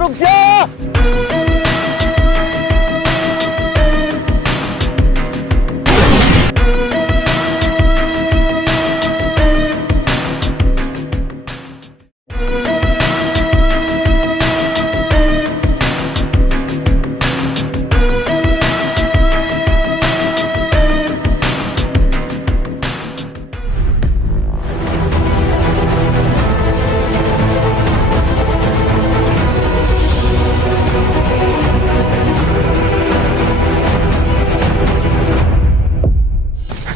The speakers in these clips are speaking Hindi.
रुक जा।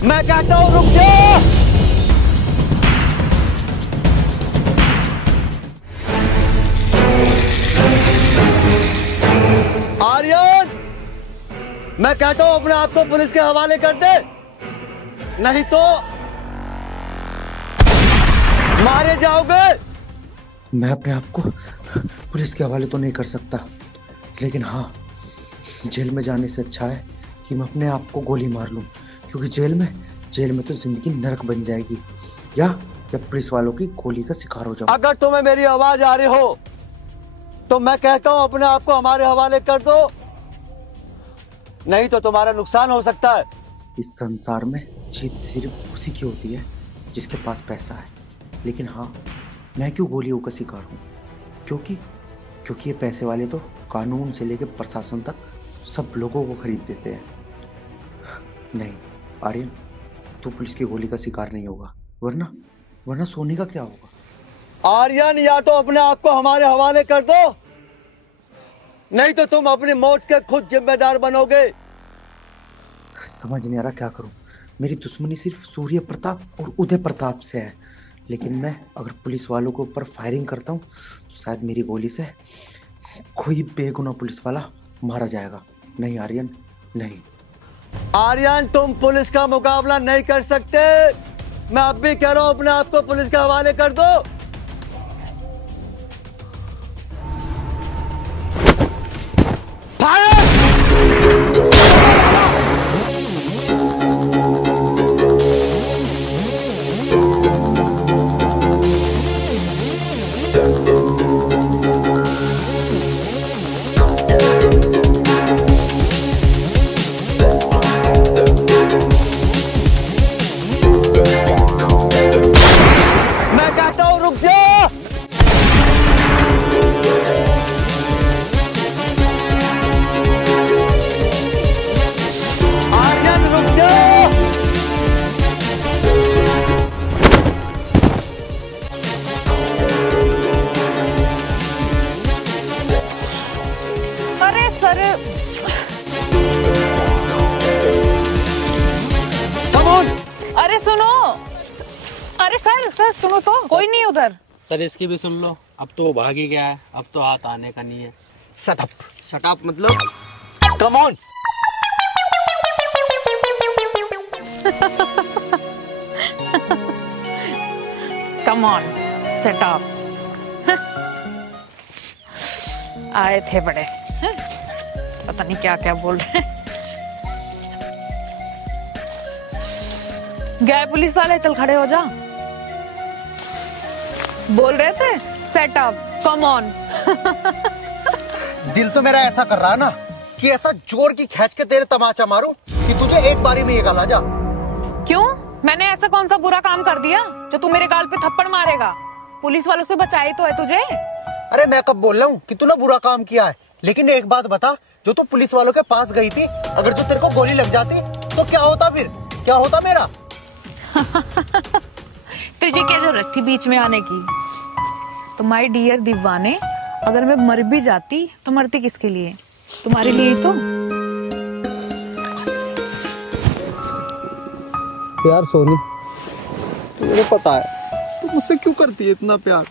मैं कहता हूं रुक जा। आर्यन, मैं कहता हूं अपने आप को पुलिस के हवाले कर दे, नहीं तो मारे जाओगे। मैं अपने आप को पुलिस के हवाले तो नहीं कर सकता, लेकिन हाँ, जेल में जाने से अच्छा है कि मैं अपने आप को गोली मार लूं, क्योंकि जेल में तो जिंदगी नरक बन जाएगी, या पुलिस वालों की गोली का शिकार हो जाऊं। अगर तुम्हें मेरी आवाज आ रही हो तो मैं कहता हूं अपने आप को हमारे हवाले कर दो, नहीं तो तुम्हारा नुकसान हो सकता है। इस संसार में जीत सिर्फ उसी की होती है जिसके पास पैसा है, लेकिन हाँ, मैं क्यों गोलियों का शिकार हूँ? क्योंकि ये पैसे वाले तो कानून से लेकर प्रशासन तक सब लोगों को खरीद देते हैं। नहीं आर्यन, तू पुलिस की गोली का शिकार नहीं होगा, वरना सोनी का क्या होगा? आर्यन, या तो अपने आप को हमारे हवाले कर दो, नहीं तो तुम अपनी मौत के खुद जिम्मेदार बनोगे। समझ नहीं आ रहा क्या करूं। मेरी दुश्मनी सिर्फ सूर्य प्रताप और उदय प्रताप से है, लेकिन मैं अगर पुलिस वालों के ऊपर फायरिंग करता हूं तो शायद मेरी गोली से कोई बेगुनाह पुलिस वाला मारा जाएगा। नहीं आर्यन, नहीं। आर्यन, तुम पुलिस का मुकाबला नहीं कर सकते। मैं अब भी कह रहा हूं अपने आप को पुलिस के हवाले कर दो। अरे सुनो, अरे सर सुनो तो, कोई नहीं उधर। सर इसकी भी सुन लो, अब तो भाग ही गया है, अब तो हाथ आने का नहीं है। शट अप मतलब come on. Come on, set up. आए थे बड़े, पता नहीं क्या क्या बोल रहे हैं। गए पुलिस वाले, चल खड़े हो जा। बोल रहे थे सेट अप, कम ऑन। दिल तो मेरा ऐसा कर रहा है ना कि ऐसा जोर की खींच के तेरे तमाचा मारूं कि तुझे एक बारी में ये गला जा। क्यों? मैंने ऐसा कौन सा बुरा काम कर दिया जो तू मेरे गाल पे थप्पड़ मारेगा? पुलिस वालों से बचाई तो है तुझे। अरे मैं कब बोल रहा हूँ कि तूने बुरा काम किया है, लेकिन एक बात बता, जो तू पुलिस वालों के पास गई थी, अगर जो तेरे को गोली लग जाती तो क्या होता? फिर क्या होता मेरा? तुझे क्या जरूरत थी बीच में आने की? तो माय डियर दीवाने, अगर मैं मर भी जाती तो मरती किसके लिए? तुम्हारे लिए ही तो। यार सोनी, तुझे पता है तू मुझसे क्यों करती है इतना प्यार?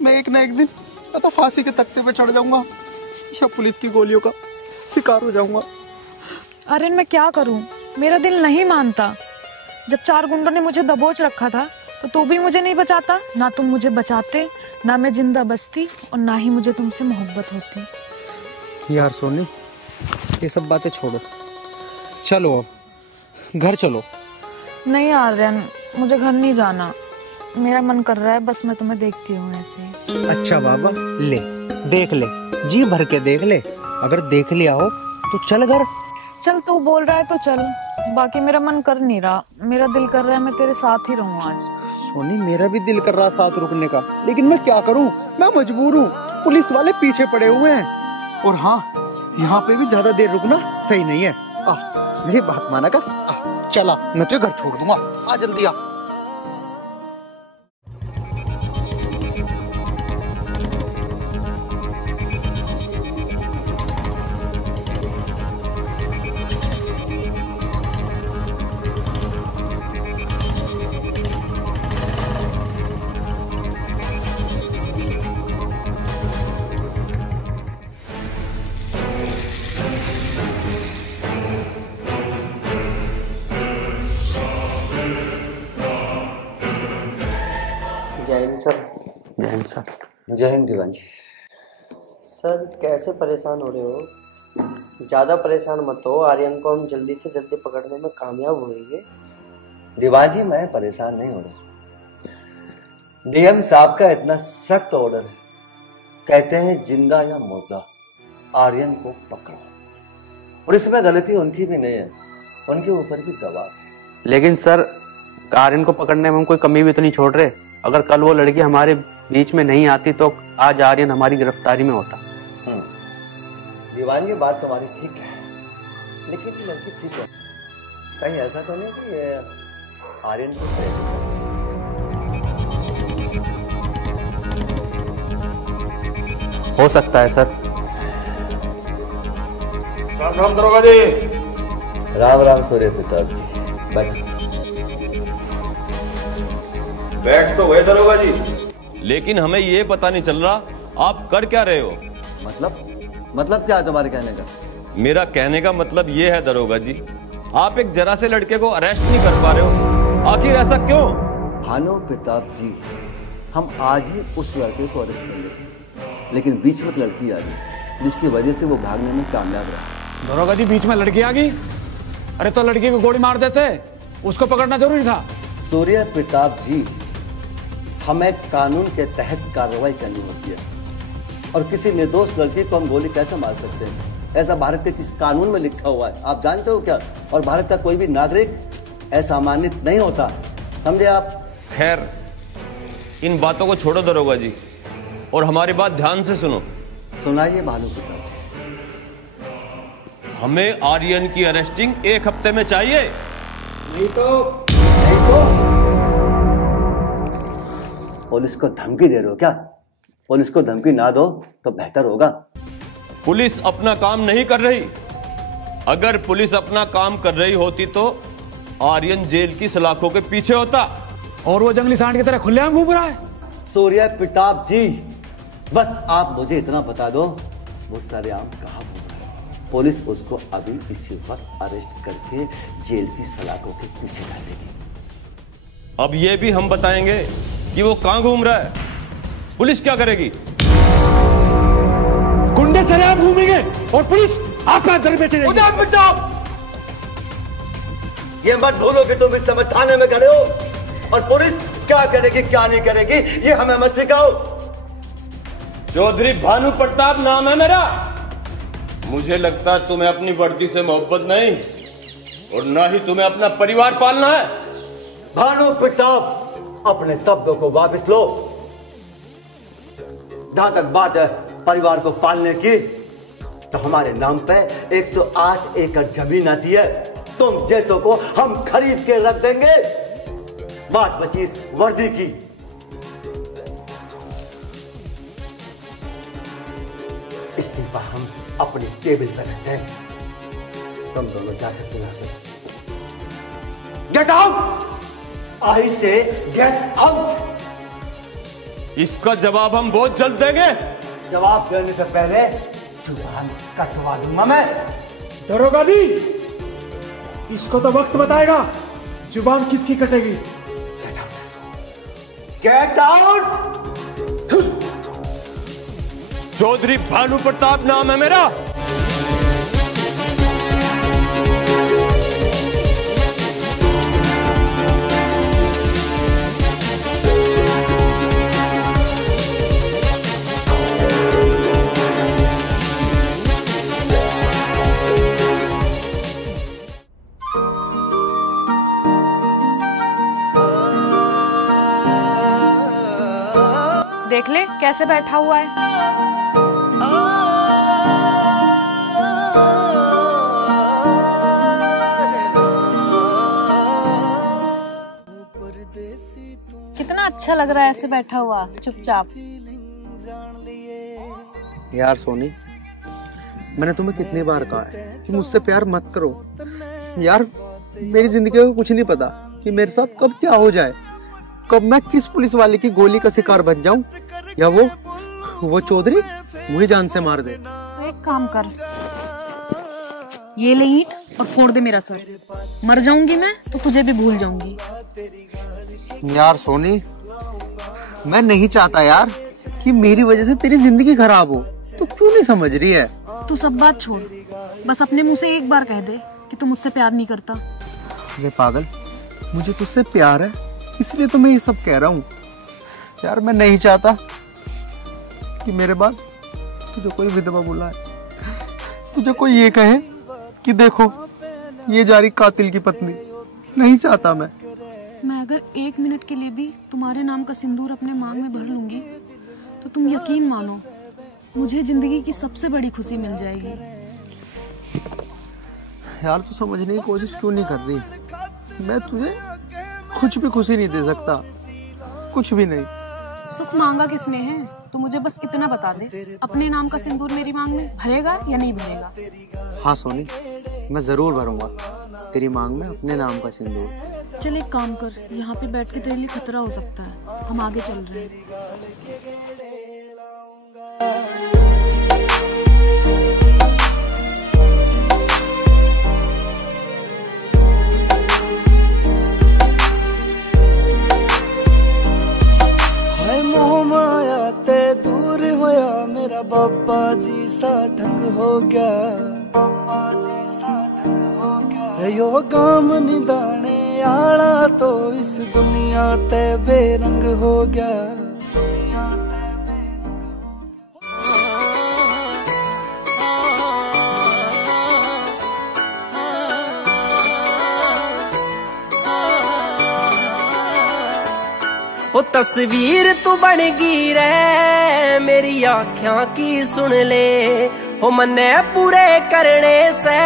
मैं एक ना एक दिन मैं तो फांसी के तख्ते पे चढ़ जाऊंगा या पुलिस की गोलियों का शिकार हो जाऊंगा। अरे मैं क्या करूं, मेरा दिल नहीं मानता। जब 4 गुंडों ने मुझे दबोच रखा था तो तू भी मुझे नहीं बचाता, ना तुम मुझे बचाते, ना मैं जिंदा बचती, और ना ही मुझे तुमसे मोहब्बत होती। यार सोनी, ये सब बातें छोड़ो, चलो अब घर चलो। नहीं आर्यन, मुझे घर नहीं जाना। मेरा मन कर रहा है, बस मैं तुम्हें देखती हूँ ऐसे। अच्छा बाबा, ले देख ले, जी भर के देख ले, अगर देख लिया हो तो चल घर। चल तू बोल रहा है तो चल, बाकी मेरा मन कर नहीं रहा, मेरा दिल कर रहा है मैं तेरे साथ ही रहूं आज। सोनी मेरा भी दिल कर रहा साथ रुकने का, लेकिन मैं क्या करूं, मैं मजबूर हूं, पुलिस वाले पीछे पड़े हुए हैं। और हाँ, यहाँ पे भी ज्यादा देर रुकना सही नहीं है। मेरी बात माना का, चला मैं तुझे घर छोड़ दूंगा, आ जल्दी आ। जय हिंद सर। जय हिंद सर। जय हिंद दीवान जी। सर कैसे परेशान हो रहे हो? ज़्यादा परेशान मत हो, आर्यन को हम जल्दी से जल्दी पकड़ने में कामयाब होंगे। दीवान जी मैं परेशान नहीं हो रहा, डीएम साहब का इतना सख्त ऑर्डर है, कहते हैं जिंदा या मुर्दा आर्यन को पकड़ो, और इसमें गलती उनकी भी नहीं है, उनके ऊपर भी दबाव है। लेकिन सर आर्यन को पकड़ने में हम कोई कमी भी तो नहीं छोड़ रहे। अगर कल वो लड़की हमारे बीच में नहीं आती तो आज आर्यन हमारी गिरफ्तारी में होता। दीवान जी बात तुम्हारी ठीक है, लेकिन ये लड़की ठीक है, कहीं ऐसा तो नहीं कि ये आर्यन को हो सकता है सर। राम राम दरोगा जी। राम राम सूर्य प्रताप जी, बैठ। बैठ तो गए दरोगा जी, लेकिन हमें ये पता नहीं चल रहा आप कर क्या रहे हो। मतलब क्या है तुम्हारे कहने का? मेरा कहने का मतलब ये है दरोगा जी, आप एक जरा से लड़के को अरेस्ट नहीं कर पा रहे हो, आखिर ऐसा क्यों? भानु प्रताप जी, हम आज ही उस लड़के को अरेस्ट कर लेंगे, लेकिन बीच में एक लड़की आ गई जिसकी वजह से वो भागने में कामयाब रहा। दरोगा जी बीच में लड़की आ गई? अरे तो लड़की को गोली मार देते, उसको पकड़ना जरूरी था। सूर्य प्रताप जी, हमें कानून के तहत कार्रवाई करनी होती है, और किसी निर्दोष लड़की को हम गोली कैसे मार सकते हैं? ऐसा भारत के किस कानून में लिखा हुआ है, आप जानते हो क्या? और भारत का कोई भी नागरिक असामान्य नहीं होता, समझे आप? खैर इन बातों को छोड़ो दरोगा जी, और हमारी बात ध्यान से सुनो। सुनाइए भानु प्रताप। हमें आर्यन की अरेस्टिंग 1 हफ्ते में चाहिए। नहीं तो पुलिस को धमकी दे रहे हो क्या? पुलिस को धमकी ना दो तो बेहतर होगा। पुलिस अपना काम नहीं कर रही। अगर पुलिस अपना काम कर रही होती तो आर्यन जेल की सलाखों के पीछे होता, और वो जंगली सांड की तरह खुलेआम घूम रहा है। सूर्य प्रताप जी, बस आप मुझे इतना बता दो, वो सरेआम कहाँ घूम रहा है? पुलिस उसको अभी इसी वक्त अरेस्ट करके जेल की सलाखों के पीछे डालेगी। अब ये भी हम बताएंगे कि वो कहां घूम रहा है। पुलिस क्या करेगी? गुंडे सरेआम घूमेंगे और पुलिस आपका दर बैठे रहेगी। ये मत भूलो कि तुम इस समय थाने में खड़े हो, और पुलिस क्या करेगी क्या नहीं करेगी ये हमें मत सिखाओ। चौधरी भानु प्रताप नाम है मेरा। मुझे लगता है तुम्हें अपनी वर्दी से मोहब्बत नहीं, और ना ही तुम्हें अपना परिवार पालना है। भानु प्रताप, अपने शब्दों को वापस लो। जहां तक बात है परिवार को पालने की, तो हमारे नाम पे 108 एकड़ जमीन आती है, तुम जैसों को हम खरीद के रख देंगे। बात बची वर्दी की। इस्तीफा हम अपनी टेबल पर रखते हैं, तुम दोनों जा सकते हो। Get out! आई से गेट आउट! इसका जवाब हम बहुत जल्द देंगे। जवाब देने से पहले जुबान कटवा दूंगा मैं। दरोगा जी, इसको तो वक्त बताएगा जुबान किसकी कटेगी। Get out! चौधरी भानु प्रताप नाम है मेरा। देख ले कैसे बैठा हुआ है। कितना अच्छा लग रहा है ऐसे बैठा हुआ चुपचाप। यार सोनी, मैंने तुम्हें कितनी बार कहा है कि मुझसे प्यार मत करो। यार मेरी जिंदगी को कुछ नहीं पता कि मेरे साथ कब क्या हो जाए, कब मैं किस पुलिस वाले की गोली का शिकार बन जाऊं या वो चौधरी मुझे जान से मार दे। तो एक काम कर, ये ले ईंट और फोड़ दे मेरा सर। मर जाऊंगी मैं तो तुझे भी भूल जाऊंगी। यार सोनी, मैं नहीं चाहता यार कि मेरी वजह से तेरी जिंदगी खराब हो। तू क्यों नहीं समझ रही है? तू सब बात छोड़, बस अपने मुंह से एक बार कह दे कि तू मुझसे प्यार नहीं करता। ये पागल, मुझे तुझसे प्यार है इसलिए तो मैं ये सब कह रहा हूँ। यार मैं नहीं चाहता कि मेरे बाद तुझे कोई विधवा बुलाए, तुझे कोई ये कहे कि देखो ये जा रही कातिल की पत्नी। नहीं चाहता मैं अगर 1 मिनट के लिए भी तुम्हारे नाम का सिंदूर अपने मांग में भर लूंगी तो तुम यकीन मानो मुझे जिंदगी की सबसे बड़ी खुशी मिल जाएगी। यार तू समझने की कोशिश क्यों नहीं कर रही? मैं तुझे कुछ भी खुशी नहीं दे सकता, कुछ भी नहीं। सुख मांगा किसने है? तू मुझे बस इतना बता दे, अपने नाम का सिंदूर मेरी मांग में भरेगा या नहीं भरेगा? हाँ सोनी, मैं जरूर भरूंगा तेरी मांग में अपने नाम का सिंदूर। चल एक काम कर, यहाँ पे बैठ के तेरे लिए खतरा हो सकता है, हम आगे चल रहे हैं। हाय मोह माया ते दूर होया, मेरा बाबा जी सा ढंग हो गया, बाबा जी सा ढंग हो गया। यो काम निदाने आला तो इस दुनिया ते बेरंग हो गया, दुनिया ते बेरंग हो। तस्वीर तू बन गई रे मेरी आँखियां की सुन ले, हो मन्ने पूरे करने से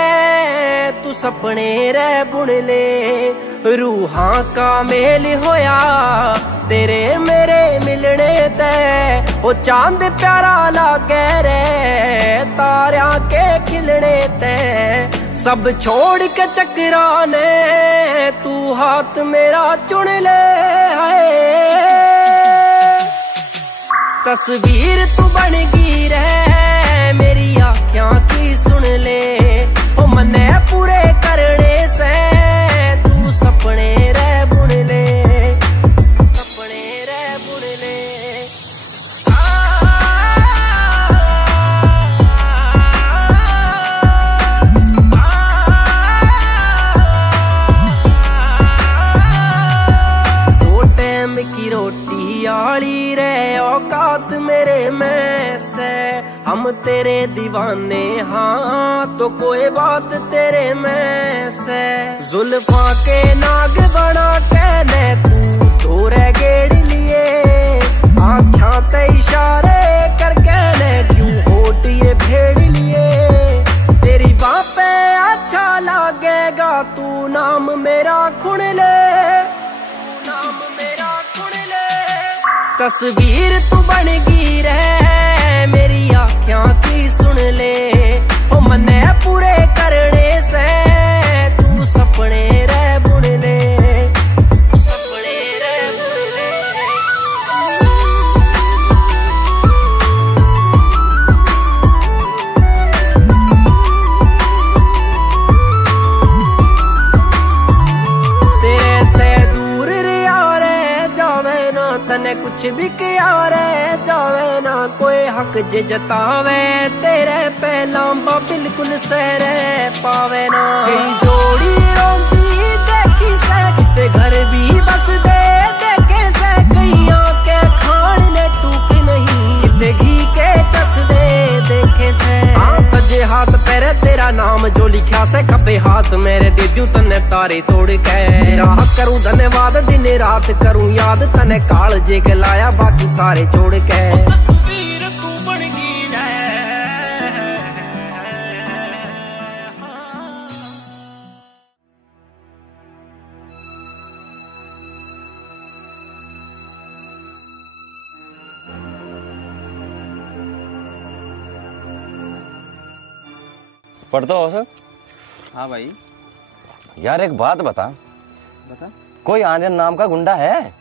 तू सपने रे बुन ले। रूहां का मेल होया तेरे मेरे मिलने ते, ओ चांद प्यारा लागे रे तारियां के खिलने ते। सब छोड़ के चकराने तू हाथ मेरा चुन ले। तस्वीर तू बन गई रे मेरी आँखियां की सुन ले, ओ मन्ने पूरे करने से तू सपने रे बुन ले, सपने रे बुन ले। दो टाइम की रोटी आली रे औकात मेरे में से, हम तेरे दीवाने हाँ तो कोई बात तेरे में से। जुल्फा के नाग बना के ने तू तोरे गेड़ लिए, आँखों ते इशारे करके ने क्यों होठ ये भेड़ लिए। तेरी बापे अच्छा लगेगा तू नाम मेरा खुन ले, नाम मेरा खुन ले। तस्वीर तू बन गई रे मेरी आँखों की सुन ले, ओ मन्ने पूरे करने से तू सपने रे बुन ले, सपने रे बुन ले। तेरे ते दूर रिया रे जावे ना तने कुछ भी किया रे जावे ना कोई हक जे जतावे, तेरे पहला बिल्कुल सहरे पावे ना। कई जोड़ी रोंदी देखी से किते घर भी बस दे देखे से, कईयां के खान ने टूक नहीं किते घी के चस दे देखे से। हाँ सजे हाथ पैरे तेरा नाम जो लिखा से, खबे हाथ मेरे दे दूं तने तारे तोड़ के। तेरा करूं धन्यवाद दिन रात करूं याद तने काल जे के लाया बाकी सारे छोड़ के। तस्वीर तू बन गई है। पढ़ता हो सर? हाँ भाई। यार एक बात बता, कोई आर्यन नाम का गुंडा है?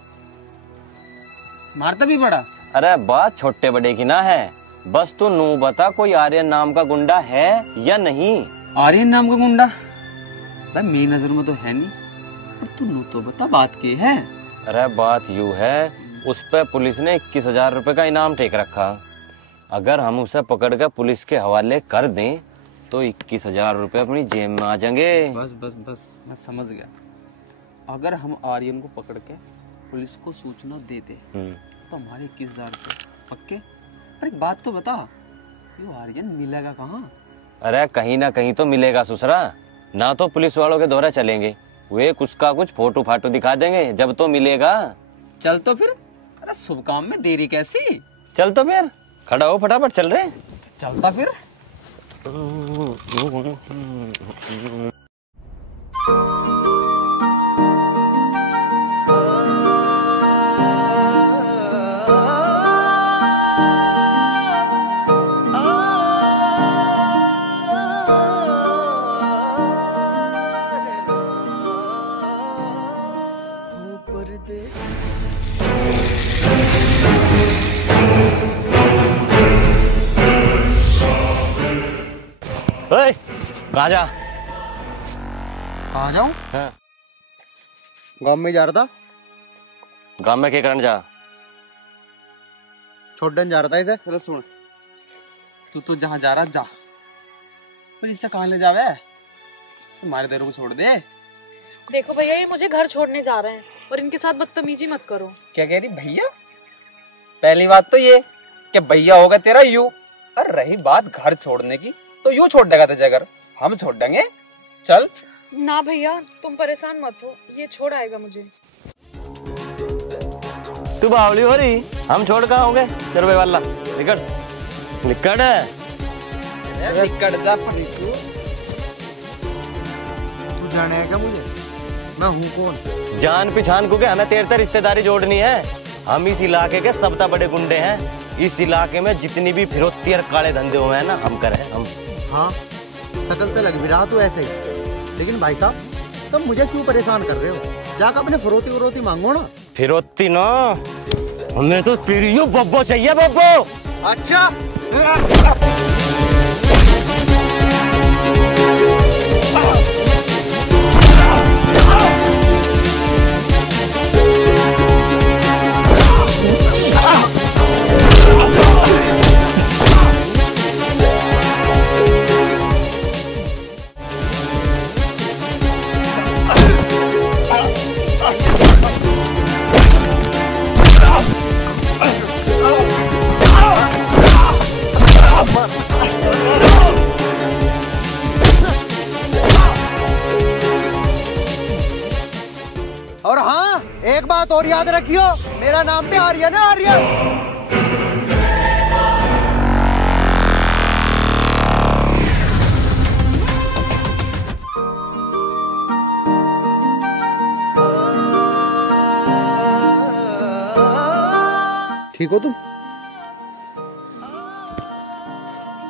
मारता भी बड़ा? अरे बात छोटे बड़े की ना है, बस तू नू बता कोई आर्यन नाम का गुंडा है या नहीं? आर्यन नाम का गुंडा भाई मेरी नजर में तो है नहीं, पर तू नू तो बता बात की है। अरे बात यूं है, उस पे पुलिस ने 21,000 रुपए का इनाम टेक रखा। अगर हम उसे पकड़ कर पुलिस के हवाले कर दें तो 21,000 रुपए अपनी जेब में आ जाएंगे। बस बस बस मैं समझ गया। अगर हम आर्यन को पकड़ के पुलिस को सूचना दे दे तो हमारे 21,000 रुपए पक्के। अरे एक बात तो बता, ये आर्यन मिलेगा कहाँ? अरे कहीं ना कहीं तो मिलेगा ससुरा, ना तो पुलिस वालों के दौरे चलेंगे, वे कुछ का कुछ फोटो फाटो दिखा देंगे, जब तो मिलेगा। चल तो फिर। अरे शुभ काम में देरी कैसी? चल तो फिर, खड़ा हो फटाफट चल रहे। चलता फिर। कहाँ जा? कहाँ जाऊँ? हाँ। गाँव में जा रहा था। गाँव में क्या करने जा? छोड़ने जा रहा था इसे। अरे सुन, तू तो जहाँ जा रहा जा, पर इससे कहाँ ले जावे? हमारे देरों को छोड़ दे। देखो भैया, ये मुझे घर छोड़ने जा रहे हैं और इनके साथ बदतमीजी मत करो। क्या कह रही भैया? पहली बात तो ये कि भैया होगा तेरा यू, और रही बात घर छोड़ने की तो यू छोड़ देगा तुझे, अगर हम छोड़ देंगे। चल ना भैया, तुम परेशान मत हो, ये छोड़ आएगा मुझे। तू बावली हो रही, हम छोड़ कहाँ होंगे? चल भाई वाला निकट निकट निकट जा फरीकू। तू जाने है क्या मुझे? मैं हूँ कौन? जान पहचान को क्या, हमें तेरे से रिश्तेदारी जोड़नी है। हम इस इलाके के सबसे बड़े गुंडे हैं। इस इलाके में जितनी भी फिरौती और काले धंधे हुए हैं ना, हम करे हम। हाँ, शकल तो लग भी रहा तू ऐसे ही, लेकिन भाई साहब तुम मुझे क्यों परेशान कर रहे हो? जाकर अपने फिरौती मांगो ना। फिरौती ना, हमें तो प्रियो बब्बो चाहिए, बब्बो। अच्छा और हाँ, एक बात और याद रखियो, मेरा नाम भी आर्यन है, आर्यन। ठीक हो तुम?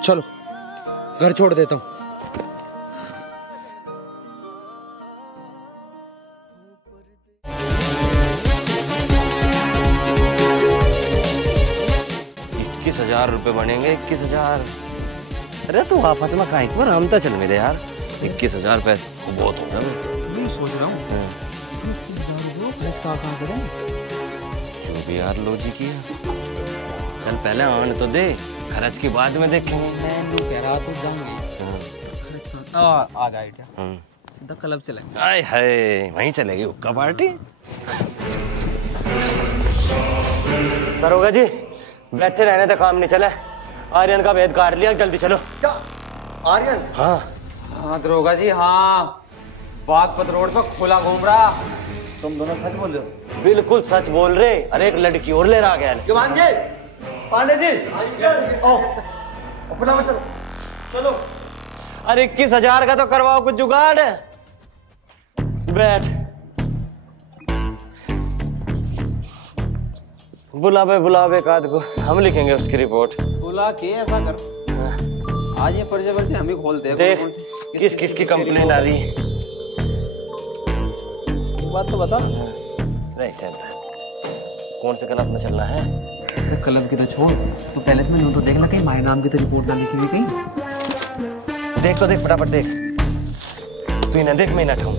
चलो घर छोड़ देता हूँ। ₹21,000 बनेंगे। 21,000। अरे तू आफत में कहीं पर, हम तो चल मेरे यार। 21,000 पैसे बहुत हो गए। मैं सोच रहा हूँ 21,000 खर्च कहाँ करें? क्यों भी यार लॉजिक ही है। चल पहले आने तो दे, खर्च की बाद में देखेंगे। मैं नहीं कह रहा तो जाऊंगी। आ गया आइडिया, सीधा क्लब चलेंगे। आय हाय, वहीं चलेगी हुक्का पार्टी। दरोगा जी, बैठे रहने तो काम नहीं चले। आर्यन का भेद काट लिया, जल्दी चलो। क्या आर्यन? हाँ हाँ दरोगा जी, हाँ बागपत रोड पे खुला घूम रहा। तुम दोनों सच बोल रहे हो? बिल्कुल सच बोल रहे। अरे एक लड़की और ले रहा गया। जुबान जी, पांडे जी, ओ, फटाफट चलो। चलो। अरे 21,000 का तो करवाओ कुछ जुगाड़। बैठ। बुलावे काद को, हम लिखेंगे उसकी रिपोर्ट। बुला के ऐसा कर, आज ये पर्चे से हम ही खोलते हैं। देख किस किस की कंप्लेंट आ रही है। बात तो बता। नहीं कौन से क्लब में चलना है? क्लब की तो छोड़, तो पहले से मैं तो देख ला कहीं माय नाम की तो रिपोर्ट ना लिखी हुई कहीं। देख तो देख, फटाफट देख। तू इन्हें देख, मैं ना खाऊं।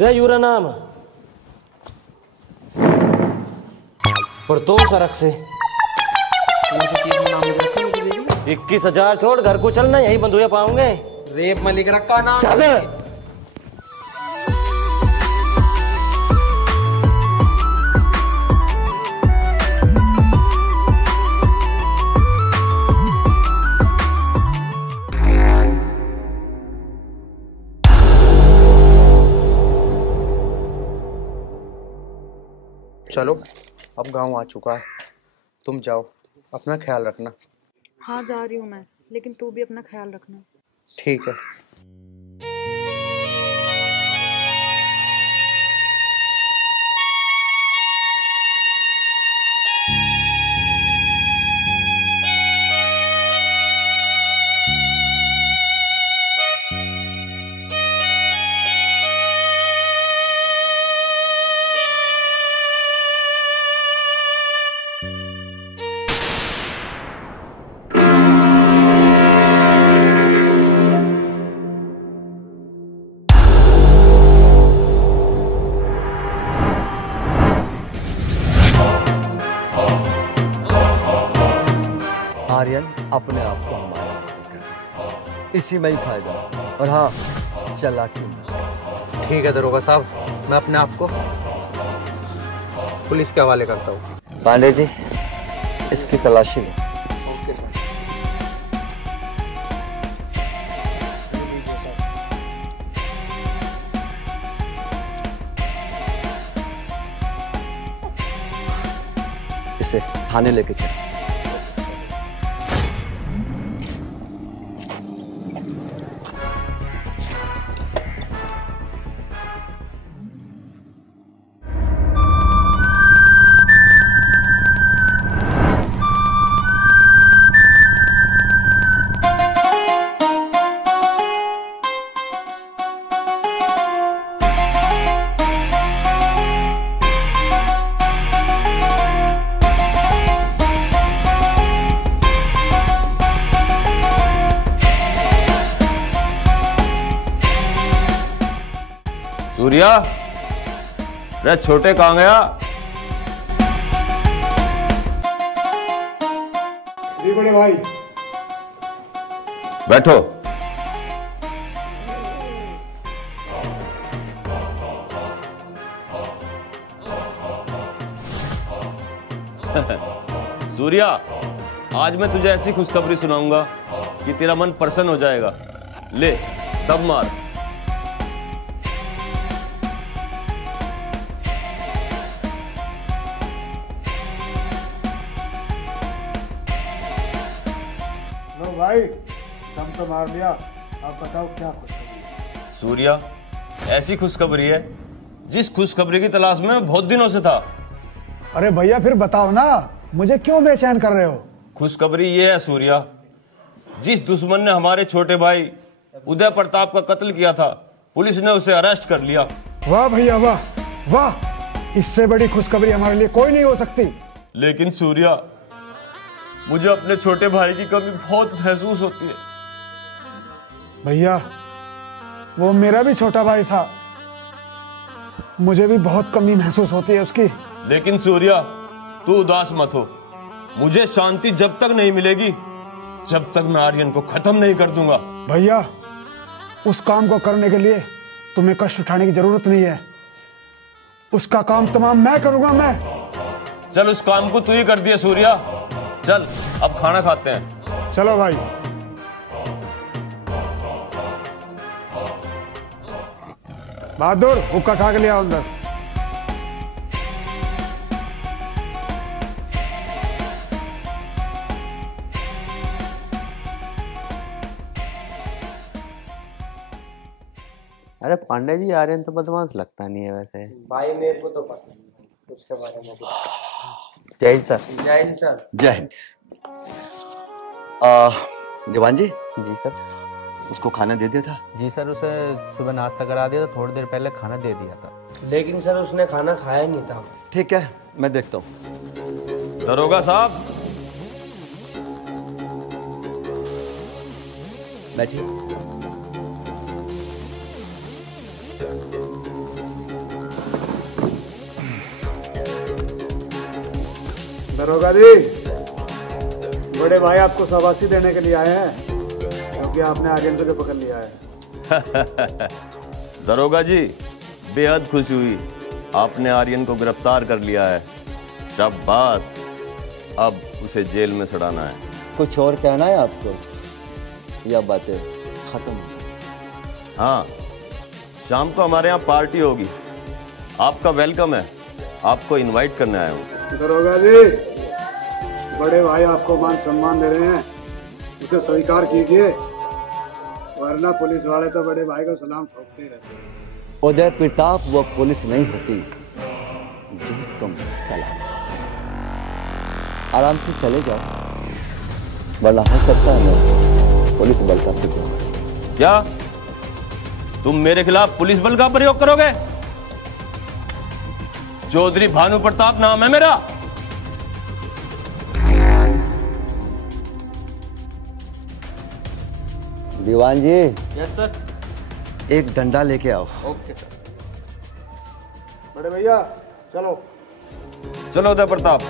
रे यूरा नाम पर तो सड़क से 21,000 छोड़ घर को चलना, यही बंद हुए पाऊंगे। रेप में लिख रखा नाम। चल। चलो अब गांव आ चुका है, तुम जाओ, अपना ख्याल रखना। हाँ जा रही हूँ मैं, लेकिन तू भी अपना ख्याल रखना। ठीक है। आर्यन अपने आप को हमारा कर, इसी में ही फायदा। और हाँ, चालाकी में। ठीक है दरोगा साहब, मैं अपने आप को पुलिस के हवाले करता हूँ। पांडे जी, इसकी तलाशी लो। Okay sir. इसे थाने लेके चल। सूर्या, रे छोटे कहाँ गया? जी बड़े भाई। बैठो। सूर्या, आज मैं तुझे ऐसी खुशखबरी सुनाऊंगा कि तेरा मन प्रसन्न हो जाएगा। ले दम मार। लो भाई, दम तो मार लिया। आप बताओ क्या खुशखबरी है? सूर्या, ऐसी खुशखबरी है जिस खुशखबरी की तलाश में मैं बहुत दिनों से था। अरे भैया फिर बताओ ना, मुझे क्यों बेचैन कर रहे हो? खुशखबरी ये है सूर्या, जिस दुश्मन ने हमारे छोटे भाई उदय प्रताप का कत्ल किया था, पुलिस ने उसे अरेस्ट कर लिया। वाह भैया वाह वाह, इससे बड़ी खुशखबरी हमारे लिए कोई नहीं हो सकती। लेकिन सूर्या, मुझे अपने छोटे भाई की कमी बहुत महसूस होती है। भैया वो मेरा भी छोटा भाई था, मुझे भी बहुत कमी महसूस होती है उसकी। लेकिन सूर्या, तू उदास मत हो। मुझे शांति जब तक नहीं मिलेगी, जब तक मैं आर्यन को खत्म नहीं कर दूंगा। भैया उस काम को करने के लिए तुम्हें कष्ट उठाने की जरूरत नहीं है। उसका काम तमाम मैं करूंगा। मैं चल उस काम को तू ही कर दिया सूर्या। चल अब खाना खाते हैं। चलो भाई। बहादुर हुक्का खा के ले आओ अंदर। अरे पांडे जी, आर्यन तो बदमाश लगता नहीं है वैसे। भाई मेरे को तो पता नहीं उसके बारे में। जय हिंद सर। जय हिंद सर। जय हिंद। दीवान जी। जी सर। उसको खाना दे दिया था? जी सर, उसे सुबह नाश्ता करा दिया था, थोड़ी देर पहले खाना दे दिया था। लेकिन सर उसने खाना खाया नहीं था। ठीक है, मैं देखता हूँ। दरोगा साहब बैठिए। दरोगा जी, बड़े भाई आपको शाबाशी देने के लिए आए हैं क्योंकि आपने आर्यन को जो पकड़ लिया है। दरोगा जी, बेहद खुशी हुई, आपने आर्यन को गिरफ्तार कर लिया है। शाबाश, अब उसे जेल में सड़ाना है। कुछ और कहना है आपको या बातें खत्म? हाँ, शाम को हमारे यहाँ पार्टी होगी, आपका वेलकम है, आपको इनवाइट करने आया हूँ। दरोगा जी, बड़े भाई आपको मान सम्मान दे रहे हैं, उसे स्वीकार कीजिए, वरना पुलिस वाले तो बड़े भाई को सलाम ठोकते रहते हैं। उदय प्रताप वो पुलिस नहीं होती जो तुम सलाम। आराम से चले जाओ, वरना हो सकता है मैं पुलिस बल का प्रयोग। क्या तुम मेरे खिलाफ पुलिस बल का प्रयोग करोगे? चौधरी भानु प्रताप नाम है मेरा। दीवान जी। Yes sir. एक डंडा लेके आओ। Okay sir. बड़े भैया चलो। चलो उदय प्रताप।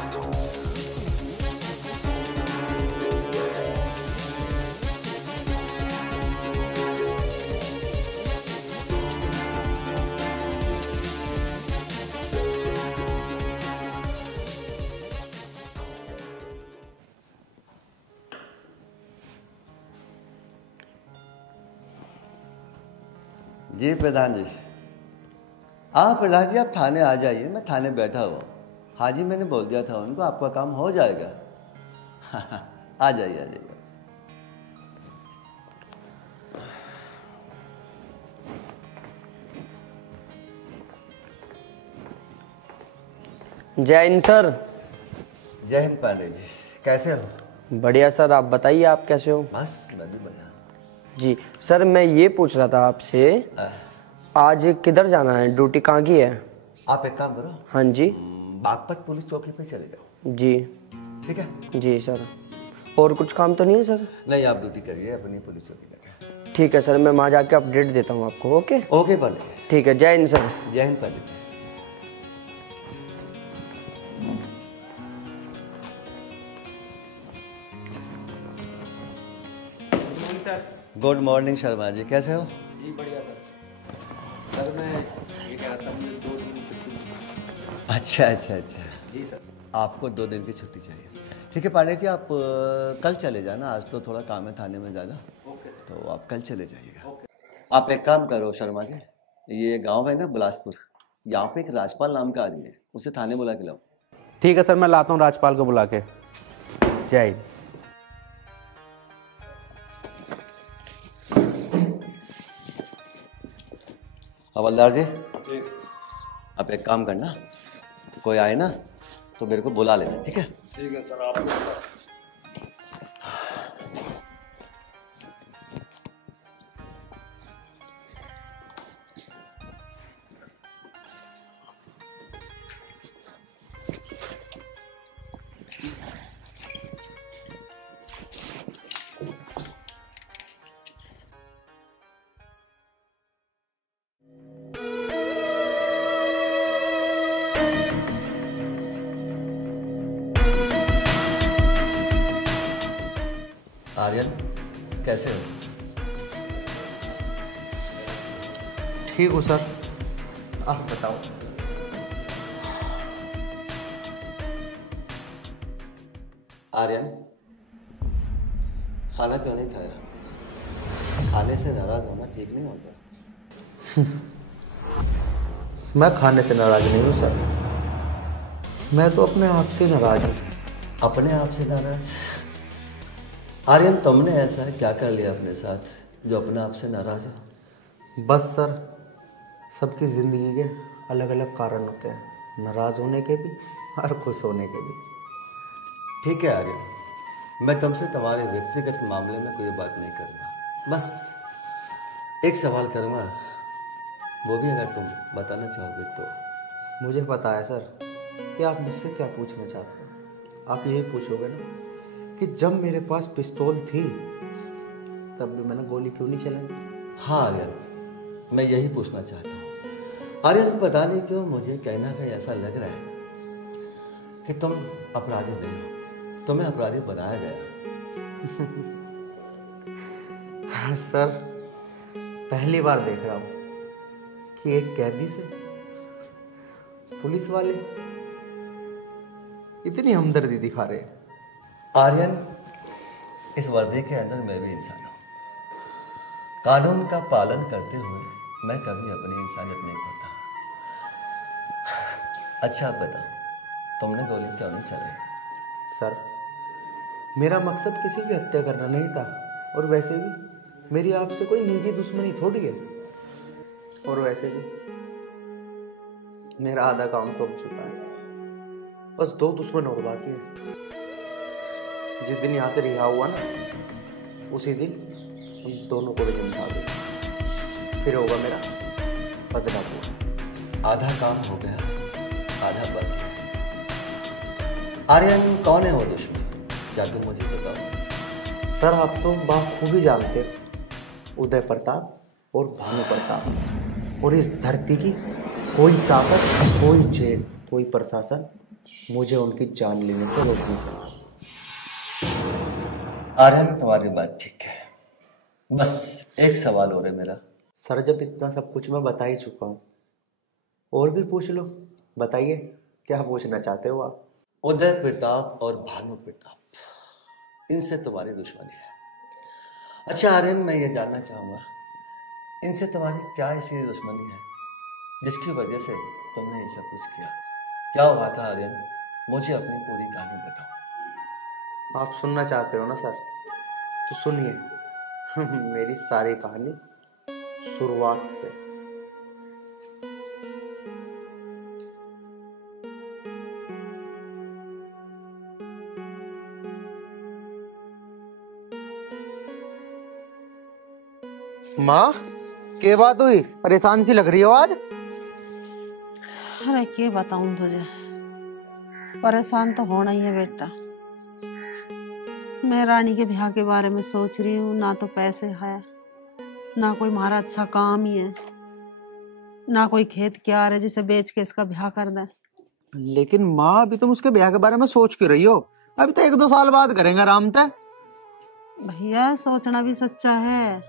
जी प्रधान जी। हाँ प्रधान जी, आप थाने आ जाइए, मैं थाने बैठा हुआ। हाँ जी, मैंने बोल दिया था उनको, आपका काम हो जाएगा। आ जाइए आ जाइए। जय हिंद सर। जय हिंद पांडे जी, कैसे हो? बढ़िया सर, आप बताइए आप कैसे हो? बस मैं भी बढ़िया। जी सर, मैं ये पूछ रहा था आपसे, आज किधर जाना है, ड्यूटी कहाँ की है? आप एक काम करो। हाँ जी। बागपत पुलिस चौकी पे चले जाओ। जी ठीक है। जी सर। और कुछ काम तो नहीं है सर? नहीं, आप ड्यूटी करिए अपनी पुलिस चौकी पे। ठीक है सर, मैं वहाँ जाके अपडेट देता हूँ आपको। Okay okay Pandey. ठीक है, जय हिंद सर। जय हिंद पांडे। गुड मॉर्निंग शर्मा जी, कैसे हो? जी बढ़िया सर। सर मैं ये कह रहा था, मुझे 2 दिन की छुट्टी। अच्छा। जी सर। आपको 2 दिन की छुट्टी चाहिए। ठीक है पांडे जी, आप कल चले जाना, आज तो थोड़ा काम है थाने में ज़्यादा। Okay sir. तो आप कल चले जाइएगा। आप एक काम करो शर्मा जी, ये गांव है ना बिलासपुर, यहाँ पे एक राजपाल नाम का आदमी है, उसे थाने बुला के लाओ। ठीक है सर, मैं लाता हूँ राजपाल को बुला के। जय हिंद। हवलदार जी, आप एक काम करना, कोई आए ना तो मेरे को बुला लेना। ठीक है? ठीक है सर, आप आर्यन, कैसे हो? ठीक हो सर, आप बताओ। आर्यन, खाना क्यों नहीं खाया? खाने से नाराज होना ठीक नहीं होता। मैं खाने से नाराज नहीं हूँ सर, मैं तो अपने आप से नाराज हूँ। अपने आप से नाराज? आर्यन, तुमने ऐसा क्या कर लिया अपने साथ जो अपने आप से नाराज हो? बस सर, सबकी जिंदगी के अलग अलग कारण होते हैं, नाराज होने के भी और खुश होने के भी। ठीक है आर्यन, मैं तुमसे तुम्हारे व्यक्तिगत मामले में कोई बात नहीं करूँगा। बस एक सवाल करूँगा, वो भी अगर तुम बताना चाहोगे तो। मुझे पता है सर कि आप मुझसे क्या पूछना चाहते हो। आप यही पूछोगे ना कि जब मेरे पास पिस्तौल थी तब भी मैंने गोली क्यों नहीं चलाई? हाँ आर्यन, मैं यही पूछना चाहता हूँ। आर्यन, पता नहीं क्यों मुझे कहीं ना कहीं ऐसा लग रहा है कि तुम अपराधी नहीं हो, तुम्हें अपराधी बनाया गया। हाँ सर, पहली बार देख रहा हूँ कि एक कैदी से पुलिस वाले इतनी हमदर्दी दिखा रहे हैं। आर्यन, इस वर्दी के अंदर मैं भी इंसान हूँ। कानून का पालन करते हुए मैं कभी अपनी इंसानियत नहीं खोता। अच्छा आप बताओ, तुमने गोली क्यों नहीं चलाई? सर, मेरा मकसद किसी की हत्या करना नहीं था, और वैसे भी मेरी आपसे कोई निजी दुश्मनी थोड़ी है। और वैसे भी मेरा आधा काम तो हो चुका है, बस 2 दुश्मन और बाकी है। जिस दिन यहाँ से रिहा हुआ ना, उसी दिन हम दोनों को भी समझा देंगे, फिर होगा मेरा बदला पूरा। आधा काम हो गया, आधा बाकी। आर्यन, कौन है वो दुश्मन? क्या तुम मुझे बताओ? सर, आप तो बाखूबी जानते हो, उदय प्रताप और भानु प्रताप। और इस धरती की कोई ताकत, कोई जेल, कोई प्रशासन मुझे उनकी जान लेने से रोक नहीं सकता। आर्यन, तुम्हारी बात ठीक है, बस एक सवाल और है मेरा। सर, जब इतना सब कुछ मैं बता ही चुका हूँ, और भी पूछ लो। बताइए, क्या पूछना चाहते हो आप? उदय प्रताप और भानु प्रताप, इनसे तुम्हारी दुश्मनी है। अच्छा आर्यन, मैं ये जानना चाहूंगा, इनसे तुम्हारी क्या ऐसी दुश्मनी है जिसकी वजह से तुमने ये सब कुछ किया? क्या हुआ था आर्यन? मुझे अपनी पूरी कहानी बताओ। आप सुनना चाहते हो ना सर, तो सुनिए मेरी सारी कहानी शुरुआत से। माँ, क्या बात हुई? परेशान सी लग रही हो आज। अरे क्या बताऊं तुझे, परेशान तो होना ही है बेटा। मैं रानी के ब्याह के बारे में सोच रही हूँ, ना तो पैसे है, ना कोई हमारा अच्छा काम ही है, ना कोई खेत क्यार है जिसे बेच के इसका ब्याह कर दें। लेकिन माँ, अभी तुम उसके ब्याह के बारे में सोच क्यों रही हो? अभी तो 1-2 साल बाद करेंगे आराम से। भैया, सोचना भी सच्चा है।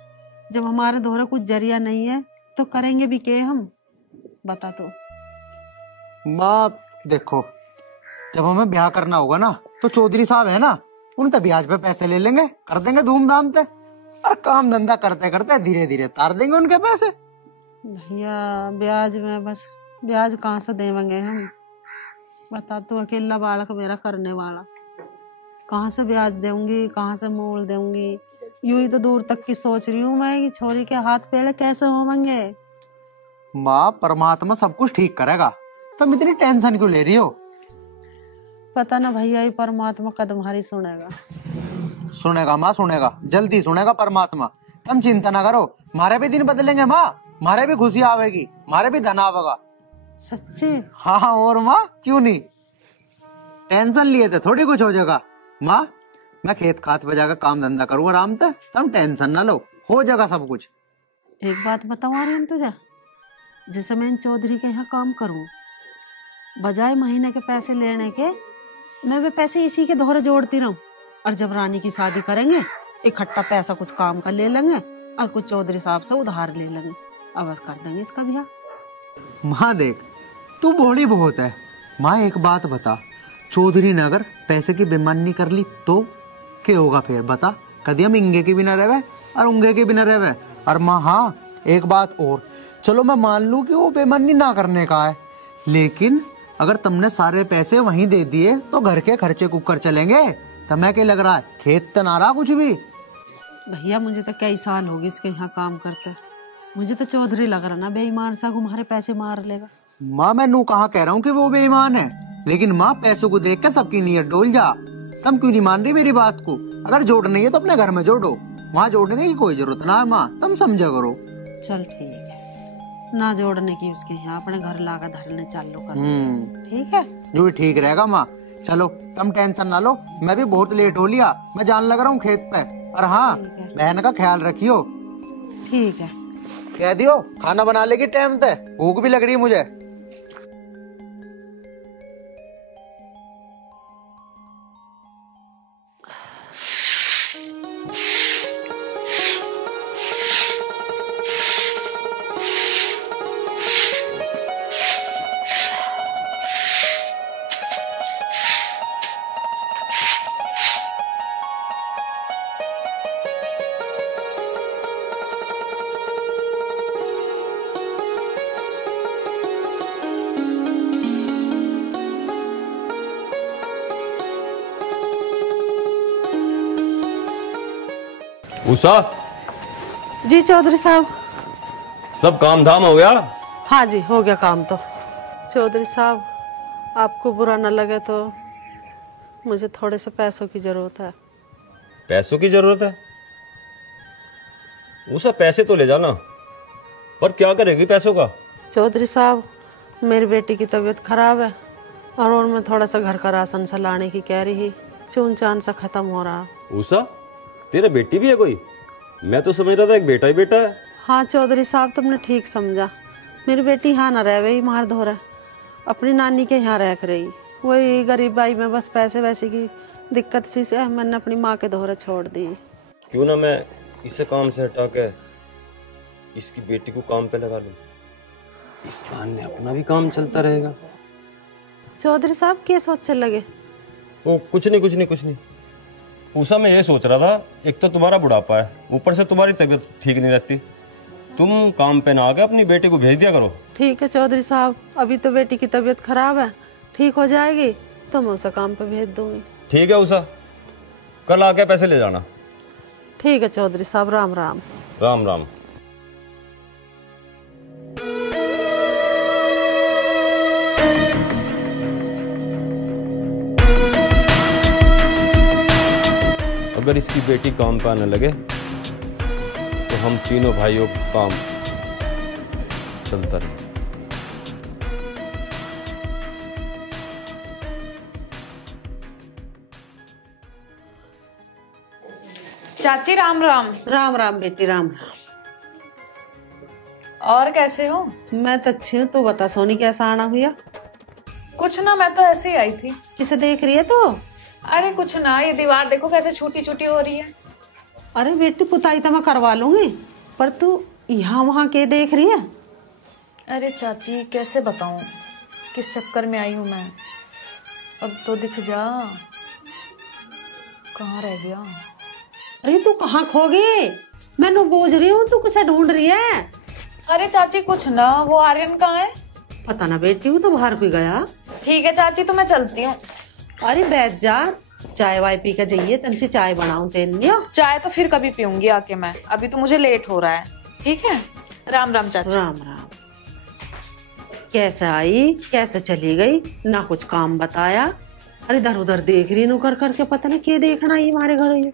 जब हमारे दोहरे कुछ जरिया नहीं है तो करेंगे भी क्या हम? बता तो। माँ देखो, जब हमें ब्याह करना होगा ना, तो चौधरी साहब है ना, उनसे ब्याज पे पैसे ले लेंगे, कर देंगे धूमधाम से, और काम धंधा करते करते धीरे धीरे तार देंगे उनके पैसे। भैया, ब्याज में बस ब्याज कहाँ से देवेंगे हम? बता तू, अकेला बालक मेरा करने वाला, कहाँ से ब्याज देऊंगी, कहाँ से मोल देऊंगी? यूं ही तो दूर तक की सोच रही हूँ मैं कि छोरी के हाथ पेड़ कैसे होंगे। माँ, परमात्मा सब कुछ ठीक करेगा, तुम इतनी टेंशन क्यों ले रही हो? पता ना भैया, ये परमात्मा कदम हरी सुनेगा। सुनेगा माँ, सुनेगा, जल्दी सुनेगा परमात्मा। तुम चिंता ना करो, मारे भी दिन बदलेंगे माँ, मारे भी खुशी आवेगी, मारे भी धन आवेगा। सच्ची? हाँ, और माँ क्यों नहीं? टेंशन लिए थे थोड़ी कुछ हो जाएगा माँ। मैं खेत खात पे जाकर काम धंधा करूँ आराम से, तुम टेंशन ना लो, हो जाएगा सब कुछ। एक बात बताऊँ आर्यन तुझे, जैसे मैं इन चौधरी के यहाँ काम करूँ, बजाय महीने के पैसे लेने के, मैं वे पैसे इसी के दोहरे जोड़ती रहूं, और जब रानी की शादी करेंगे इकट्ठा पैसा कुछ काम का ले लेंगे और कुछ चौधरी साहब से उधार ले लेंगे, अब कर देंगे इसका ब्याह। माँ देख, तू भोली बहुत है। माँ एक बात बता, चौधरी ने अगर पैसे की बेईमानी कर ली तो क्या होगा फिर बता? कभी हम इंगे के बिना रहे और उंगे के बिना रहे। और माँ हाँ एक बात और, चलो मैं मान लूं कि वो बेईमानी ना करने का है, लेकिन अगर तुमने सारे पैसे वहीं दे दिए तो घर के खर्चे कुकर चलेंगे। तुम्हें क्या लग रहा है खेत तो ना रहा कुछ भी? भैया मुझे तो कई साल हो गए इसके यहाँ काम करते, मुझे तो चौधरी लग रहा ना बेईमान सा तुम्हारे पैसे मार लेगा। माँ मैं नू कहाँ कह रहा हूँ कि वो बेईमान है, लेकिन माँ पैसों को देख के सबकी नीयत डोल जा। तुम क्यों नहीं मान रही मेरी बात को? अगर जोड़ नहीं है तो अपने घर में जोड़ो, वहाँ जोड़ने की कोई जरूरत ना है माँ, तुम समझा करो। चल ठीक है, ना जोड़ने की उसके यहाँ अपने घर लाकर धरने चालू कर, ठीक है? जो भी ठीक रहेगा माँ। चलो तुम टेंशन ना लो, मैं भी बहुत लेट हो लिया, मैं जान लग रहा हूँ खेत पे। और हाँ बहन का ख्याल रखियो। ठीक है, कह दियो खाना बना लेगी टाइम पे, भूख भी लग रही है मुझे। उषा जी चौधरी साहब। सब काम धाम हो गया? हाँ जी हो गया काम तो। चौधरी साहब आपको बुरा न लगे तो मुझे थोड़े से पैसों की जरूरत है। पैसों की जरूरत है? उषा पैसे तो ले जाना, पर क्या करेगी पैसों का? चौधरी साहब मेरी बेटी की तबीयत खराब है और मैं थोड़ा सा घर का राशन सा लाने की कह रही, चून चान सा खत्म हो रहा। उषा तेरा बेटी भी है कोई? मैं तो समझ रहा था एक बेटा ही बेटा है। हाँ चौधरी साहब तुमने ठीक समझा, मेरी बेटी यहाँ न रह वही मार धोरा, अपनी नानी के यहाँ रह रही। वही गरीबाई में बस पैसे वैसे की दिक्कत सी से मैंने अपनी माँ के दोहरे छोड़ दी। क्यों ना मैं इसे काम से हटा के इसकी बेटी को काम पे लगा लूं, इस बहाने अपना भी काम चलता रहेगा। चौधरी साहब क्या सोचने लगे? ओ कुछ नहीं। उषा मैं ये सोच रहा था, एक तो तुम्हारा बुढ़ापा है, ऊपर से तुम्हारी तबीयत ठीक नहीं रहती, तुम काम पे ना आके अपनी बेटी को भेज दिया करो। ठीक है चौधरी साहब, अभी तो बेटी की तबीयत खराब है, ठीक हो जाएगी तो मैं उसे काम पे भेज दूंगी। ठीक है उषा, कल आके पैसे ले जाना। ठीक है चौधरी साहब, राम राम। राम राम। अगर इसकी बेटी काम पे आने लगे तो हम तीनों भाइयों का काम चलता रहे। चाची राम राम। राम राम बेटी, राम राम। और कैसे हो? मैं तो अच्छी हूँ, तू बता सोनी कैसा आना हुआ? कुछ ना, मैं तो ऐसे ही आई थी। किसे देख रही है तू? अरे कुछ ना, ये दीवार देखो कैसे छोटी छोटी हो रही है। अरे बेटी पुताई तो मैं करवा लूंगी, पर तू यहाँ वहाँ के देख रही है? अरे चाची कैसे बताऊं किस चक्कर में आई हूँ मैं, अब तो दिख जा। कहाँ रह गया? अरे तू कहाँ खो गई? मैं नो बोझ रही हूँ, तू कुछ ढूंढ रही है? अरे चाची कुछ ना, वो आर्यन कहाँ है? पता ना बेटी, वो तो बाहर भी गया। ठीक है चाची तो मैं चलती हूँ। अरे बैठ जा, चाय वाय पी कर जाइए, तन से चाय बनाऊं तेन लियो। चाय तो फिर कभी पीऊंगी आके मैं, अभी तो मुझे लेट हो रहा है। ठीक है, राम राम चाची। राम राम। कैसे आई कैसे चली गई, ना कुछ काम बताया। अरे इधर उधर देख रही, नु कर करके पता नहीं क्या देखना आई हमारे घर ये।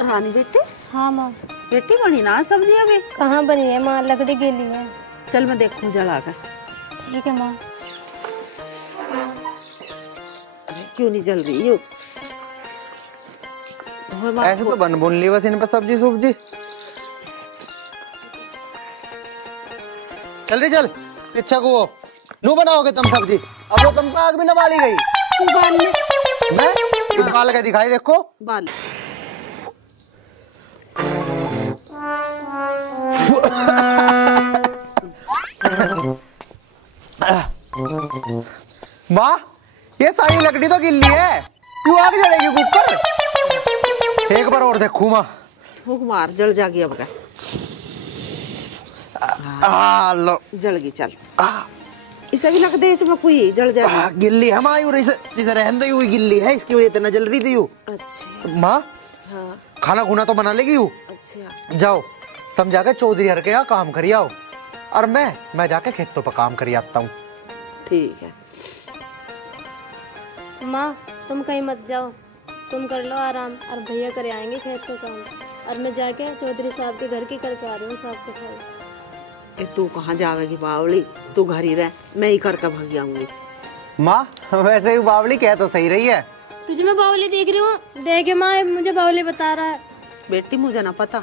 रानी बेटी। हाँ माँ। बेटी बनी ना सब्जी अभी? कहाँ बनी है माँ, लकड़ी गीली है। चल मैं देखूं जला कर। ठीक है माँ। क्यों नहीं जल रही हो? ऐसे तो बन बुन ली बस इन पर सब्जी सुब्जी। चल रही चल इच्छा को नू बनाओगे तुम सब्जी। अब वो तुम आग भी न बाली गई। मैं बाल का दिखाई देखो बाल। माँ ये सारी लकड़ी तो गिल्ली है, क्यों आग जलेगी ऊपर? एक बार और देखू माँ। फूक मार जल जागी अब का। लो जल गई। चल इसे भी लग दे, इसमें कोई जल जाएगी। गिल्ली है माँ, इसे रहने दो, हुई गिल्ली है, इसकी वजह से न जल रही थी। अच्छा माँ हाँ। खाना खुना तो बना लेगी। अच्छा जाओ तुम जाके चौधरी हर के यहाँ काम करी आओ, और मैं जाके खेतों पर काम करी आता हूँ। ठीक है। माँ तुम कहीं मत जाओ, तुम कर लो आराम, और भैया करे आएंगे खेत का काम, और मैं जाके चौधरी साहब के घर की करके आ रही हूँ साफ सफाई। तू कहाँ जावेगी बावली, तू घर ही रह, मैं ही करके भाग आऊंगी। माँ वैसे ही बावली कह तो सही रही है। तुझे मैं बावली देख रही हूँ, देखे माँ मुझे बावली बता रहा है। बेटी मुझे ना पता,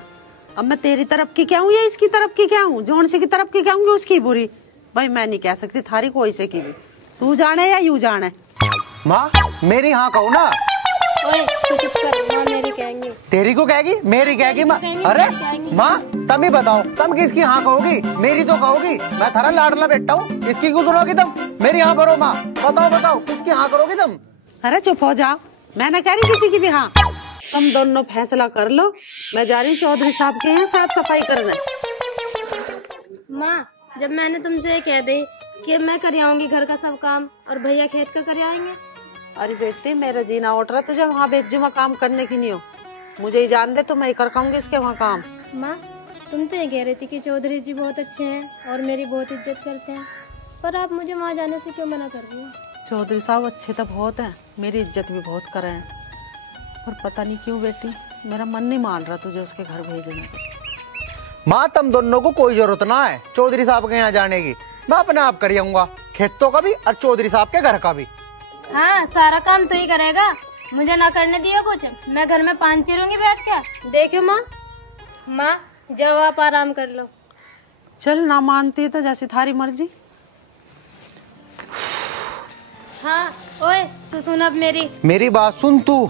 अब मैं तेरी तरफ की क्या हूँ या इसकी तरफ की क्या हूँ, जोन से की तरफ की क्या हूँ, उसकी बुरी भाई मैं नहीं कह सकती, थारी कोई से की भी, तू जाने या यू जाने। माँ मेरी हाँ कहू ना। ओए तू चुप कर, माँ मेरी कहेंगी। तेरी को कहेगी, मेरी कहेगी माँ। अरे माँ तुम ही बताओ, तुम किसकी हाँ कहोगी? मेरी तो कहोगी, मैं थारा लाडला बेटा हूँ, इसकी क्यों सुनोगी तुम? मेरी हाँ करो माँ, बताओ किसकी हाँ करोगी तुम? अरे चुप हो जाओ, मैं न कह रही किसी की भी हाँ, तुम दोनों फैसला कर लो। मैं जा रही चौधरी साहब के यहाँ साफ सफाई करने। माँ जब मैंने तुमसे कह दी कि मैं कर आऊंगी घर का सब काम और भैया खेत का कर आएंगे। अरे बेटी मेरा जीना उठ रहा, तुझे वहाँ बेजुमा काम करने की नहीं हो, मुझे ही जान दे तो मैं ही कर पाऊंगी इसके वहाँ काम। माँ तुम तो ये कह रही थी कि चौधरी जी बहुत अच्छे हैं और मेरी बहुत इज्जत करते हैं, पर आप मुझे वहाँ जाने से क्यों मना कर रही हो? चौधरी साहब अच्छे तो बहुत हैं, मेरी इज्जत भी बहुत करे हैं, पर पता नहीं क्यों बेटी मेरा मन नहीं मान रहा तुझे उसके घर भेजने को। माँ तुम दोनों को कोई जरूरत ना है चौधरी साहब के यहाँ जाने की, मैं अपने आप कर आऊंगा, खेतों का भी और चौधरी साहब के घर का भी। हाँ सारा काम तू ही करेगा, मुझे ना करने दियो कुछ, मैं घर में पान चीरूंगी बैठ के। देखो माँ जाओ आप आराम कर लो। चल ना मानती तो जैसी थारी मर्जी। हाँ ओए तू सुन अब मेरी बात सुन तू,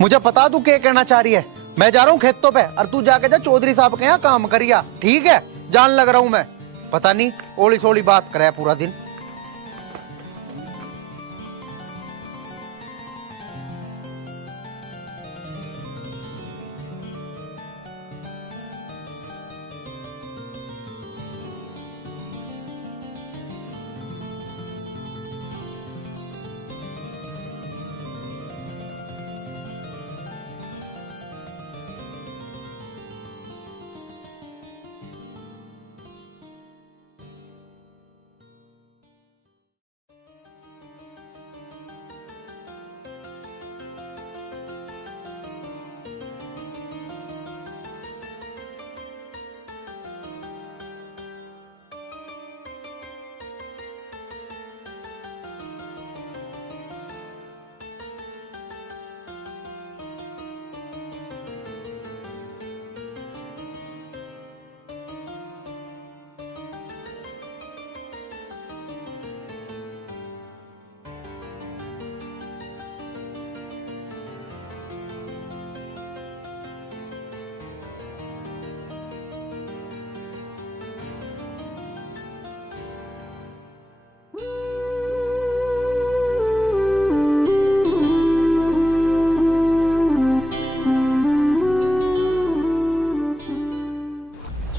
मुझे पता तू क्या कहना चाह रही है। मैं जा रहा हूँ खेतों पे और तू जाके जा चौधरी साहब के यहाँ काम करिया, ठीक है? जान लग रहा हूँ मैं, पता नहीं ओली सोली बात करे पूरा दिन।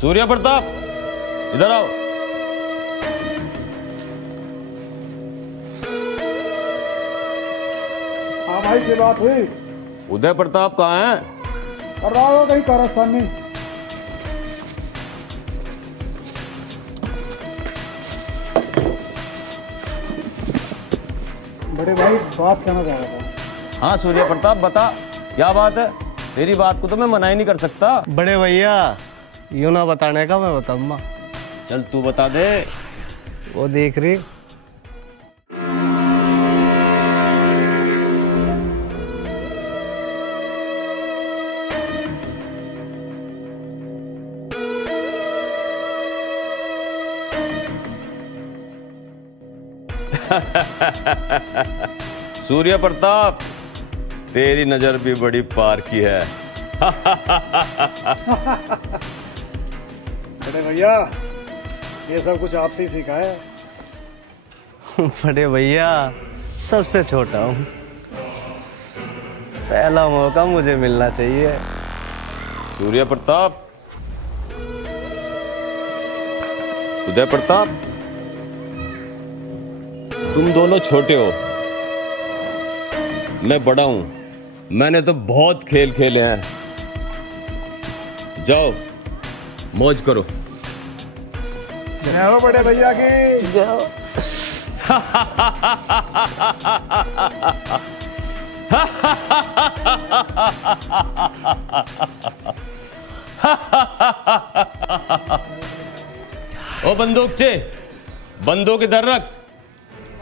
सूर्य प्रताप इधर आओ। हाँ भाई की बात हुई? उदय प्रताप कहाँ है? कर रहा हो कहीं कारस्तान में। बड़े भाई बात कहना चाह रहा था। हाँ सूर्य प्रताप बता, क्या बात है? तेरी बात को तो मैं मना ही नहीं कर सकता। बड़े भैया यूं ना बताने का, मैं बताऊंगा। चल तू बता दे। वो देख रही सूर्य प्रताप, तेरी नजर भी बड़ी पार की है। बड़े भैया, ये सब कुछ आपसे ही सीखा है। बड़े भैया, सबसे छोटा हूँ, पहला मौका मुझे मिलना चाहिए। सूर्य प्रताप, उदय प्रताप, तुम दोनों छोटे हो, मैं बड़ा हूं। मैंने तो बहुत खेल खेले हैं। जाओ, मौज करो। जय हो बड़े भैया की। जय हो। ओ बंदूकचे, बंदूक इधर रख,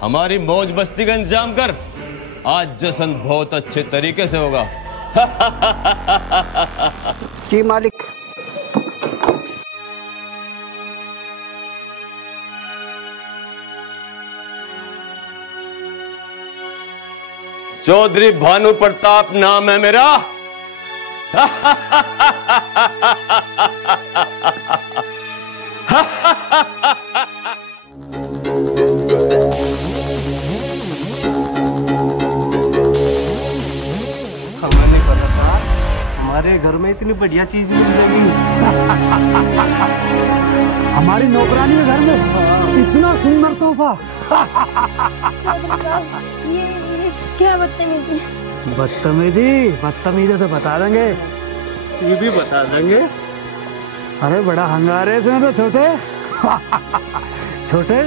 हमारी मौज बस्ती का इंतजाम कर। आज जश्न बहुत अच्छे तरीके से होगा। जी मालिक। चौधरी भानु प्रताप नाम है मेरा। हमें नहीं पता था हमारे घर में इतनी बढ़िया चीज मिल जाएगी। हमारी नौकरानी के घर में इतना सुंदर तोहफा। ये क्या बदतमीजी। बदतमीजी तो बता देंगे, ये भी बता देंगे। अरे बड़ा हंगारे से तो छोटे। छोटे,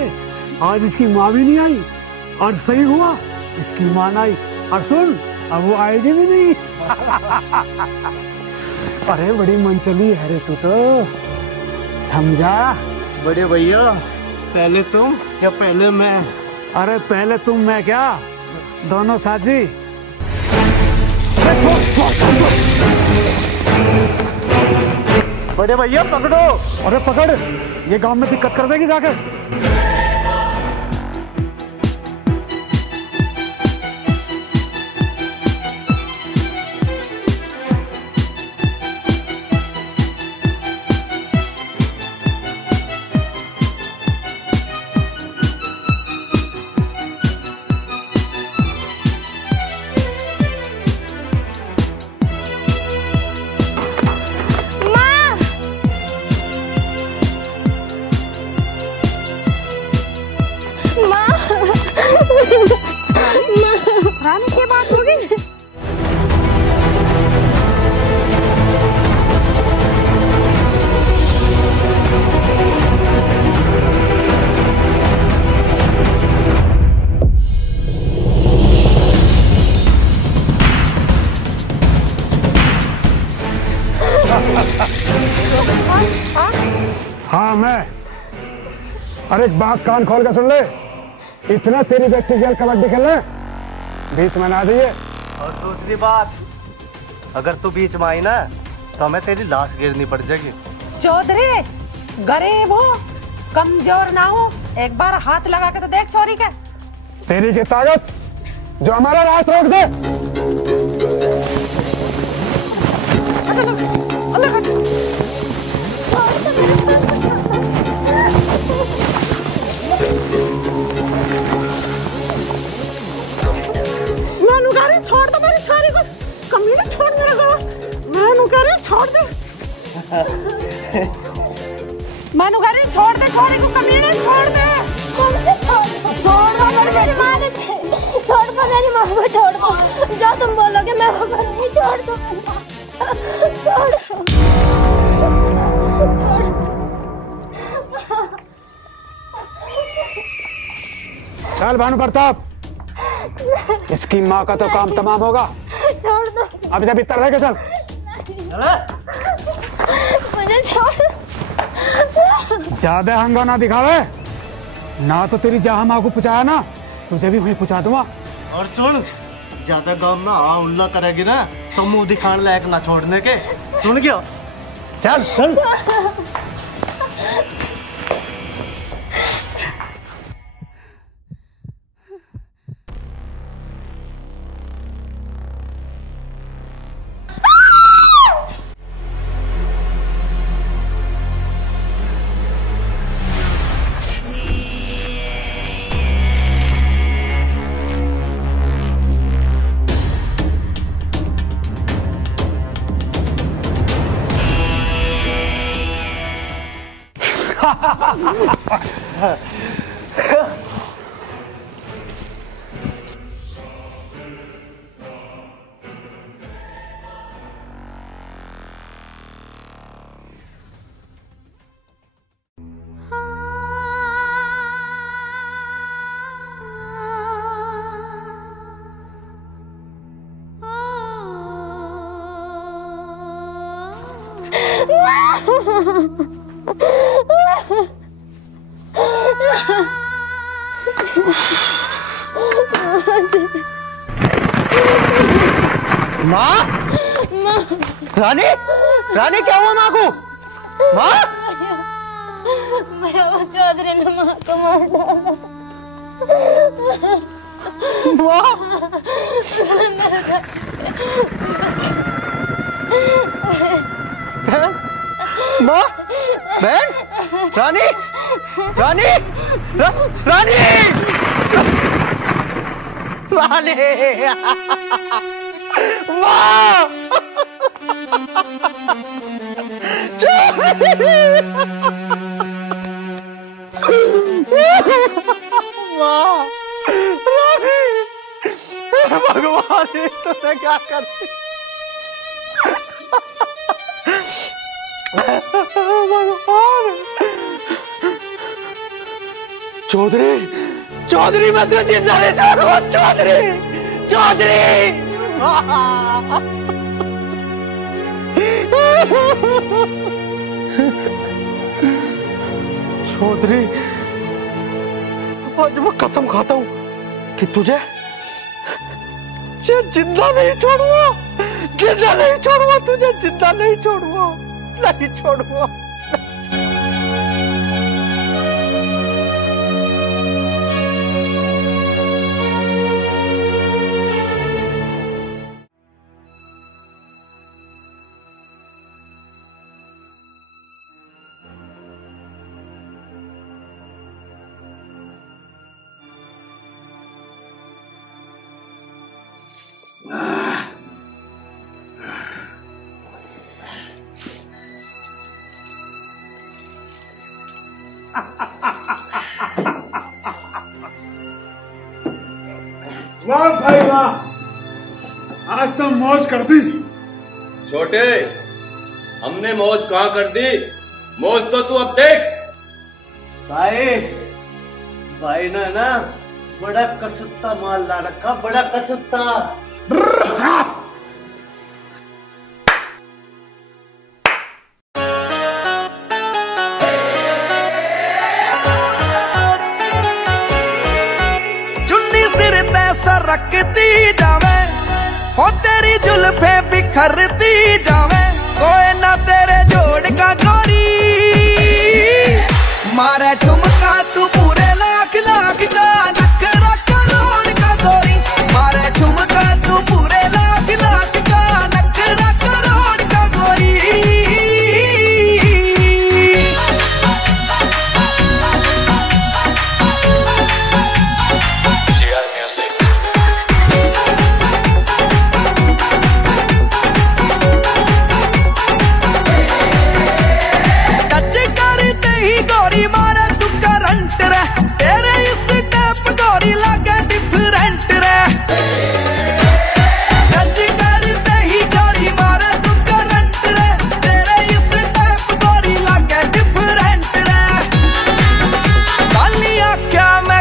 आज इसकी माँ भी नहीं आई और सही हुआ इसकी माँ नहीं आई। और सुन, अब वो आएगी भी नहीं। अरे बड़ी मनचली है रे तू तो, थम जा। बड़े भैया, पहले तुम या पहले मैं? अरे पहले तुम, मैं क्या, दोनों साथी। बड़े भैया पकड़ो। अरे पकड़, ये गांव में दिक्कत कर देगी जाकर। रानी की बात होगी। हाँ मैं। अरे एक बात कान खोल के सुन ले, इतना तेरी बेटी गेल कबड्डी खेलने बीच में ना दिए। और दूसरी बात, अगर तू बीच में आई ना तो हमें तेरी लाश गिरनी पड़ जाएगी। चौधरी, गरीब हो, कमजोर ना हो, एक बार हाथ लगा के तो देख चोरी के। तेरी की ताकत जो हमारा रात रोक दे। मैं नुकारी, छोड़ दो मेरी छारी को। कमीने छोड़ मेरा गला। मैं नुकारी, छोड़ दे। मैं नुकारी, छोड़ दे छोरी को। कमीने छोड़ दे। छोड़ दो मेरी माँ ने, छोड़ दो मेरी माँ को, छोड़ दो। जो तुम बोलोगे मैं वो करूँगी। छोड़ दो मेरी माँ, छोड़ दो। चल भानु प्रताप, इसकी माँ का तो काम तमाम होगा। छोड़ दो। अब जब इतना रह के चल। मुझे छोड़। ज्यादा हंगामा दिखावे ना तो तेरी जहां माँ को पुचाया ना, तुझे भी वहीं पुचा दूंगा। और सुन, ज्यादा काम ना हाँ उल्ला करेगी ना तो मुंह दिखाने लायक ना छोड़ने के। सुन गया? चल चल। माँ, रानी, रानी क्या हुआ माँ को? माँ, वो चौधरी ने माँ को मार डाला। माँ, माँ, बहन, रानी, रानी, रानी, रानी, माँ, माँ, रानी, भगवान तुमने क्या कर दिया? भगवान, चौधरी, चौधरी मैं तुझे जिंदा नहीं छोड़ूंगा, चौधरी, चौधरी। चौधरी, आज मैं कसम खाता हूं कि तुझे जिंदा नहीं छोड़ूंगा, जिंदा नहीं छोड़ूंगा, तुझे जिंदा नहीं छोड़ूंगा, नहीं छोड़ूंगा। वाह भाई वाह, आज तो मौज कर दी। छोटे, हमने मौज कहाँ कर दी, मौज तो तू अब देख। भाई, भाई ने ना बड़ा कसुत्ता माल ला रखा, बड़ा कसुत्ता। रखती जावे हो तेरी जुल्फे बिखरती जावे, कोई ना तेरे जोड़ का गोरी मारे ठुमका तू पूरे लाख लाख का, नखरा करोड़ का गोरी मारे ठुमका तू पूरे लाख लाख का, नखरा करोड़ का गोरी।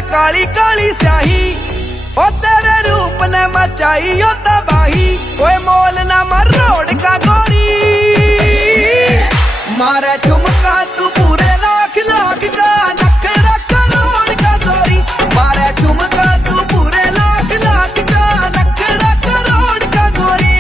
काली काली स्याही ओ तेरे रूप ने मचाई ओ तबाही, कोई मोल ना मरोड़ का गोरी मारे ठुमका तू पूरे लाख लाख का, नखरा करोड़ का गोरी मारे ठुमका तू पूरे लाख लाख का, नखरा करोड़ का गोरी।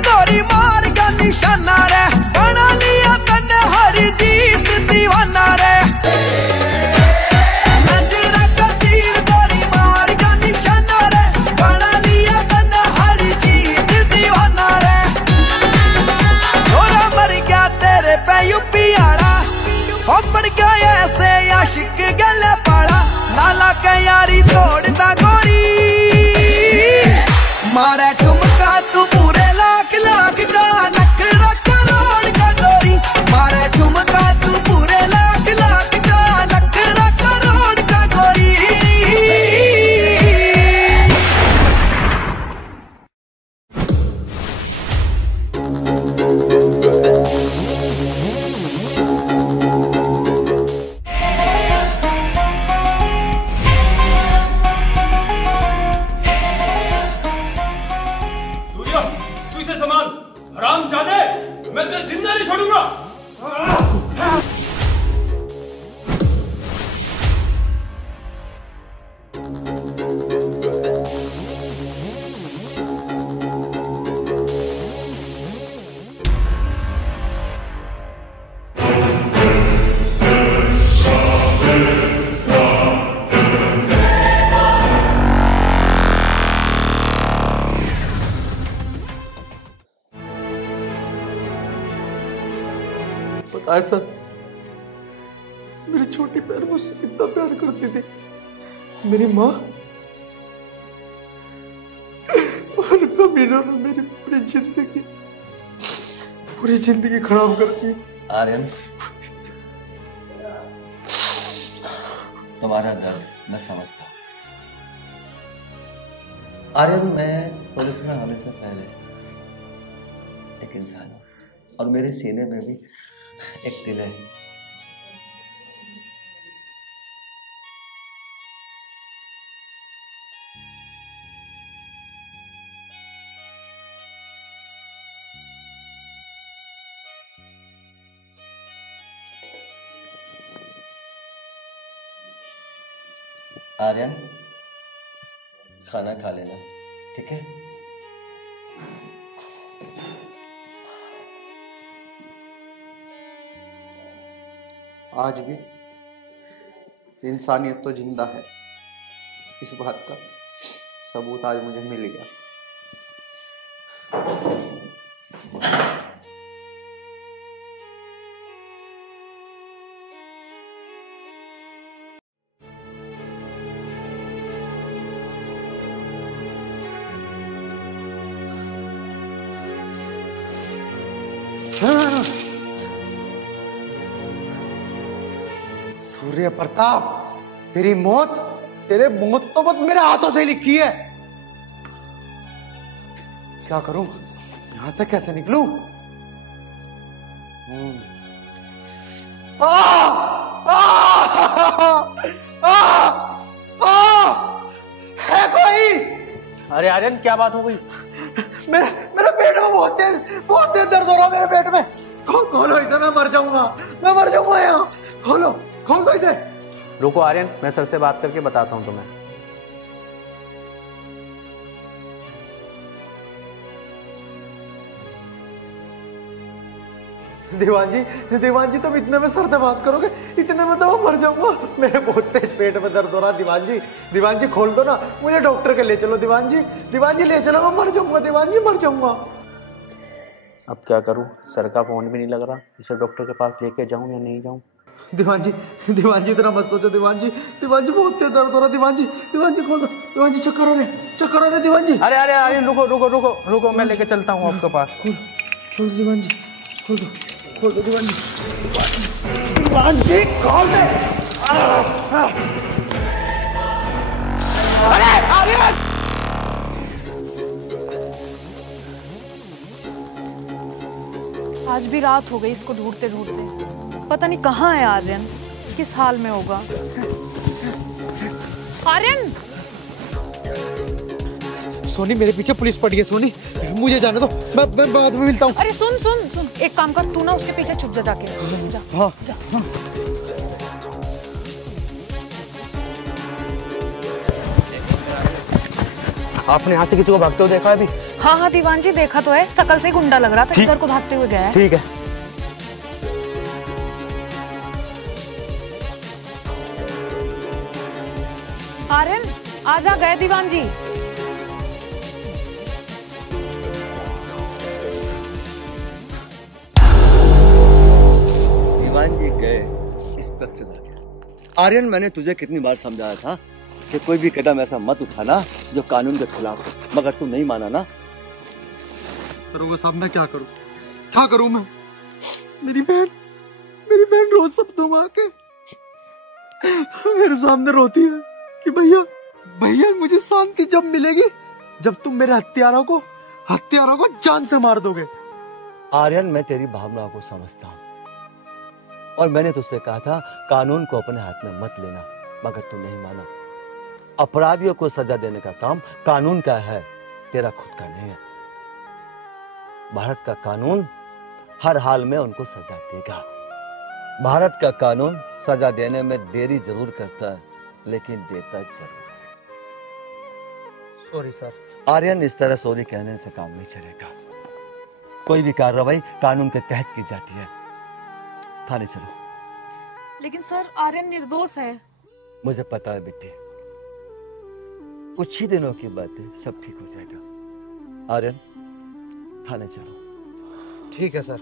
गोरी मार का निशाना रे, बना लिया तन्ने हरी जीत दीवाना रे, नजरा का तीर गोरी मार का निशाना रे, बना लिया तन्ने हरी जीत दीवाना रे, छोरा मर गया तेरे मारे ठुमका तू पूरे लाख लाख का, नखरा करोड़ का गोरी। मारे ठुमका तू पूरे लाख लाख का, नखरा करोड़ का गोरी। मैं तुझे जिंदा नहीं छोड़ूंगा। बताए सर, मेरी छोटी बहन मुझसे इतना प्यार करती थी, मेरी माँ और कमीनों ने मेरी पूरी जिंदगी खराब कर दी। आर्यन, तुम्हारा दर्द मैं समझता हूँ। आर्यन, मैं पुलिस में होने से पहले एक इंसान हूँ और मेरे सीने में भी एक दिल है। आर्यन, खाना खा लेना, ठीक है? आज भी इंसानियत तो जिंदा है, इस बात का सबूत आज मुझे मिल गया। सूर्य प्रताप, तेरी मौत तो बस मेरे हाथों से लिखी है। क्या करूं, यहां से कैसे निकलूं? है कोई? अरे आर्यन, क्या बात हो गई? मेरे पेट में बहुत तेज दर्द हो रहा है, मेरे पेट में। खोलो इसे, मैं मर जाऊंगा यहाँ। खोल दो इसे। रुको आर्यन, मैं सर से बात करके बताता हूँ तुम्हें। दीवान जी तुम इतने में सर से बात करोगे? इतने में तो मैं मर जाऊंगा, मेरे बहुत तेज पेट में दर्द हो रहा। दीवान जी खोल दो ना, मुझे डॉक्टर के ले चलो। दीवान जी ले चलो, मैं मर जाऊंगा। दीवान जी मर जाऊंगा। अब क्या करूं, सर का फोन भी नहीं लग रहा, इसे डॉक्टर के पास लेके जाऊं या नहीं जाऊं? दीवान जी इतना मत सोचो। दीवान जी बहुत तेज दर्द हो रहा। दीवान जी खोल दो। दीवान जी चक्कर हो रहे दीवान जी। अरे आर्यन, रुको, मैं लेके चलता हूँ आपके पास। खोल दो दीवान जी, खोल दो दीवान जी, खोल दे। अरे आर्यन! आज भी रात हो गई इसको ढूंढते ढूंढते। पता नहीं कहाँ है आर्यन, किस हाल में होगा। आर्यन! सोनी, मेरे पीछे पुलिस पड़ी है। सोनी, मुझे जाने दो, मैं बाद में मिलता हूँ। अरे सुन, एक काम कर, तू ना उसके पीछे छुप जा जाके। जा। आपने यहाँ से किसी को भागते हुए देखा है अभी? हाँ दीवान जी, देखा तो है, शकल से गुंडा लग रहा था, इधर को भागते हुए गया है। ठीक है। आर्यन, आजा, गए दीवान जी। दीवान जी गए, इंस्पेक्टर आ गया। आर्यन, मैंने तुझे कितनी बार समझाया था कि कोई भी कदम ऐसा मत उठाना जो कानून के खिलाफ हो, मगर तू नहीं माना ना। दरोगा साहब मैं क्या करूं मैं? मेरी बहन रोज शब्दों में आके मेरे सामने रोती है कि भैया मुझे शांति जब मिलेगी जब तुम मेरे हत्यारों को जान से मार दोगे। आर्यन, मैं तेरी भावनाओं को समझता हूँ और मैंने तुझसे कहा था कानून को अपने हाथ में मत लेना, मगर तू नहीं माना। अपराधियों को सजा देने का काम कानून का है, तेरा खुद का नहीं है। भारत का कानून हर हाल में उनको सजा देगा। भारत का कानून सजा देने में देरी जरूर करता है, लेकिन देता जरूर है। Sorry sir. आर्यन, इस तरह सॉरी कहने से काम नहीं चलेगा। कोई भी कार्रवाई कानून के तहत की जाती है। थाने चलो। लेकिन सर, आर्यन निर्दोष है। मुझे पता है बेटी, कुछ ही दिनों की बात है, सब ठीक हो जाएगा। आर्यन, थाने चलो। ठीक है सर।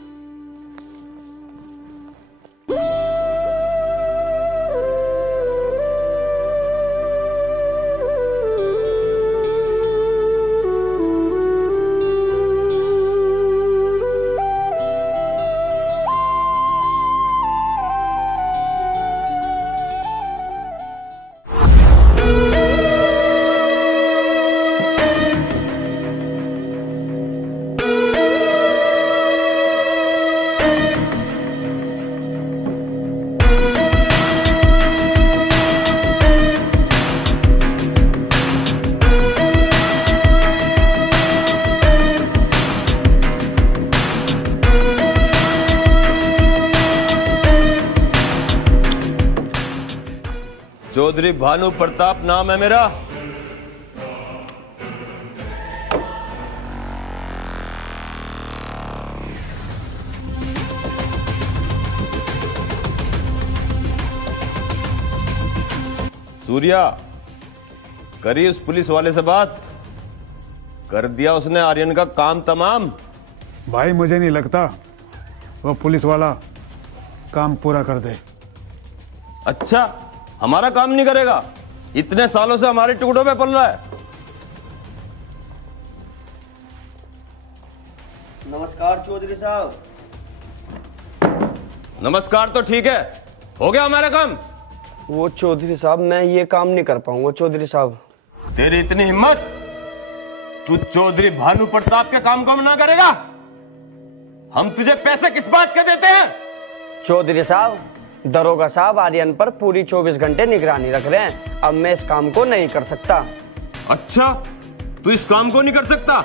चौधरी भानु प्रताप नाम है मेरा। सूर्या, करी उस पुलिस वाले से बात। कर दिया उसने आर्यन का काम तमाम। भाई मुझे नहीं लगता वो पुलिस वाला काम पूरा कर दे। अच्छा, हमारा काम नहीं करेगा? इतने सालों से हमारे टुकड़ों पे पल रहा है। नमस्कार चौधरी साहब। नमस्कार तो ठीक है, हो गया हमारा काम। वो चौधरी साहब, मैं ये काम नहीं कर पाऊंगा चौधरी साहब। तेरी इतनी हिम्मत, तू चौधरी भानु प्रताप के काम को मना करेगा? हम तुझे पैसे किस बात के देते हैं? चौधरी साहब, दरोगा साहब आर्यन पर पूरी 24 घंटे निगरानी रख रहे हैं। अब मैं इस काम को नहीं कर सकता। अच्छा, तू इस काम को नहीं कर सकता?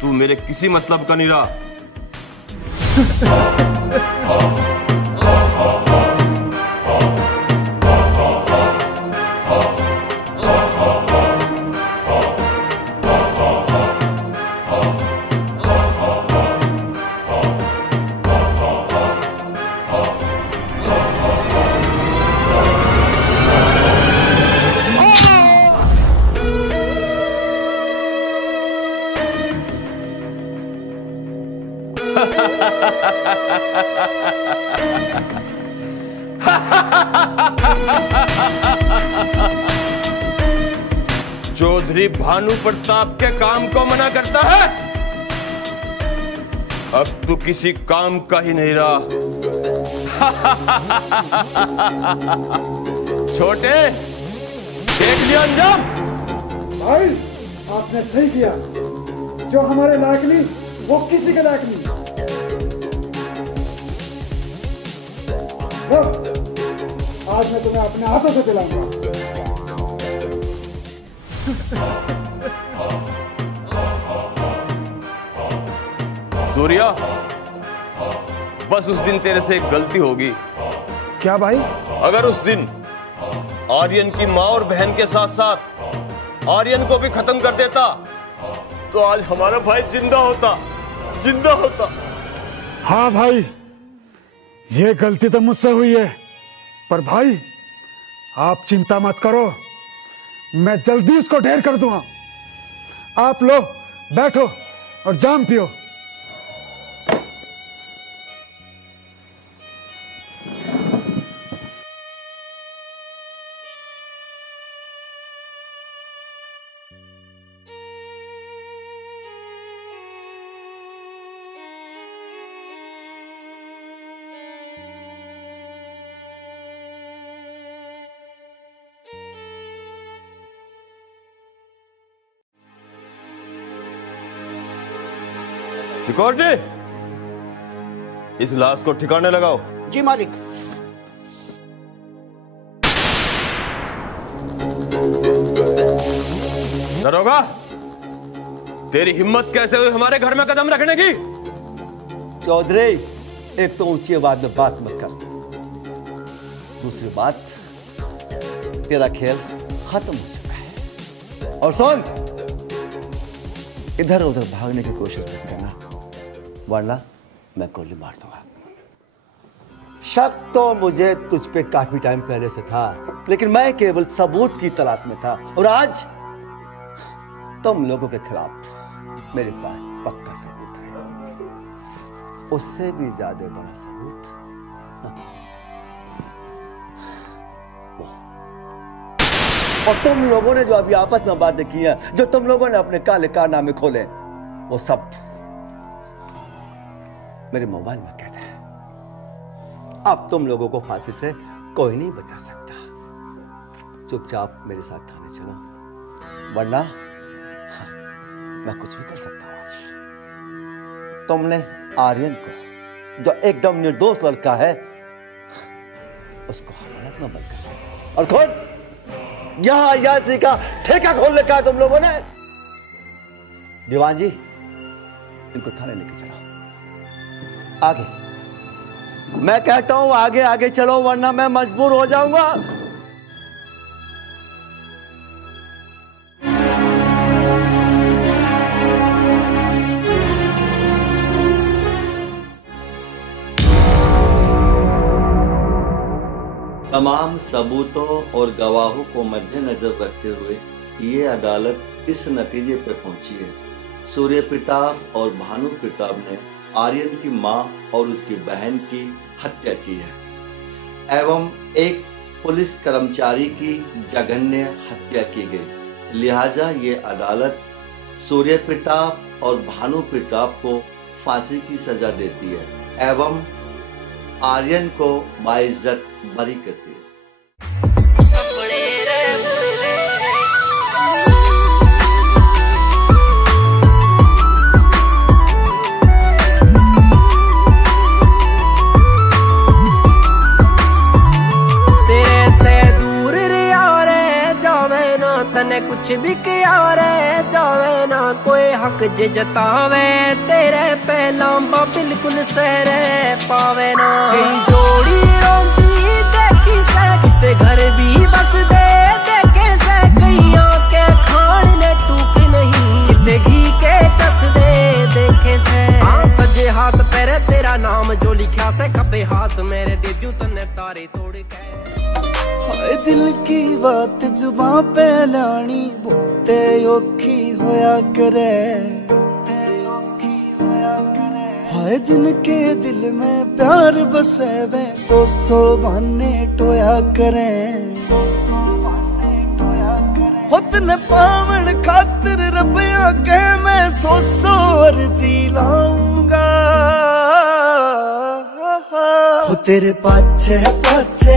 तू मेरे किसी मतलब का नहीं रहा। चौधरी भानु प्रताप के काम को मना करता है? अब तू किसी काम का ही नहीं रहा। छोटे, देख लिया अंजाम। भाई आपने सही किया, जो हमारे लायक नहीं वो किसी के लायक नहीं। लो, आज मैं तुम्हें अपने हाथों से दिलाऊंगा। सूर्या, बस उस दिन तेरे से एक गलती होगी। क्या भाई? अगर उस दिन आर्यन की माँ और बहन के साथ साथ आर्यन को भी खत्म कर देता तो आज हमारा भाई जिंदा होता। हाँ भाई, ये गलती तो मुझसे हुई है, पर भाई आप चिंता मत करो, मैं जल्दी उसको ढेर कर दूंगा। आप लो, बैठो और जाम पियो। सिक्योरिटी, इस लाश को ठिकाने लगाओ। जी मालिक। दरोगा, तेरी हिम्मत कैसे हुई हमारे घर में कदम रखने की? चौधरी, एक तो ऊंची आवाज में बात मत कर, दूसरी बात, तेरा खेल खत्म हो चुका है। और सुन, इधर उधर भागने की कोशिश मत करना, वरना मैं गोली मार दूंगा। शक तो मुझे तुझ पे काफी टाइम पहले से था, लेकिन मैं केवल सबूत की तलाश में था, और आज तुम लोगों के खिलाफ मेरे पास पक्का सबूत है, उससे भी ज्यादा बड़ा सबूत। और तुम लोगों ने जो अभी आपस में बातें की हैं, जो तुम लोगों ने अपने काले कारनामे खोले, वो सब मेरे मोबाइल में कैद है। अब तुम लोगों को फांसी से कोई नहीं बचा सकता। चुपचाप मेरे साथ थाने चलो, वरना मैं कुछ भी कर सकता हूं। आज तुमने आर्यन को, जो एकदम निर्दोष लड़का है, उसको हवालात में बंद कर, और खुद यहां अयाशी का ठेका खोलने का तुम लोगों ने। दीवान जी, इनको थाने लेके चलो। आगे, मैं कहता हूं आगे आगे चलो, वरना मैं मजबूर हो जाऊंगा। तमाम सबूतों और गवाहों को मद्देनजर रखते हुए ये अदालत इस नतीजे पर पहुंची है, सूर्य प्रताप और भानु प्रताप ने आर्यन की मां और उसकी बहन की हत्या की है, एवं एक पुलिस कर्मचारी की जघन्य हत्या की गई। लिहाजा ये अदालत सूर्य प्रताप और भानु प्रताप को फांसी की सजा देती है एवं आर्यन को बाइज्जत बरी करती है। कुछ भी किया रे जावे ना, कोई हक जे जतावे, तेरे पहला बिल्कुल सहरे पावे ना। कई जोड़ी रोटी देखी से, किते घर भी बस दे देखे से, कईयां के खान ने टूक नहीं, किते घी के चस दे देखे से। हाँ, सजे हाथ पैरे तेरा नाम जो लिखा से, खबे हाथ मेरे दे दू तने तारे तोड़ के। हाय दिल की बात जुबां पे लानी बहुते औखी होया करे, हाय जिनके दिल में प्यार बसे वे सौ बहाने टोया करे। होतन पावन खातिर रबिया के मैं सौ अर्जी लाऊंगा, हो तेरे पाछे पाछे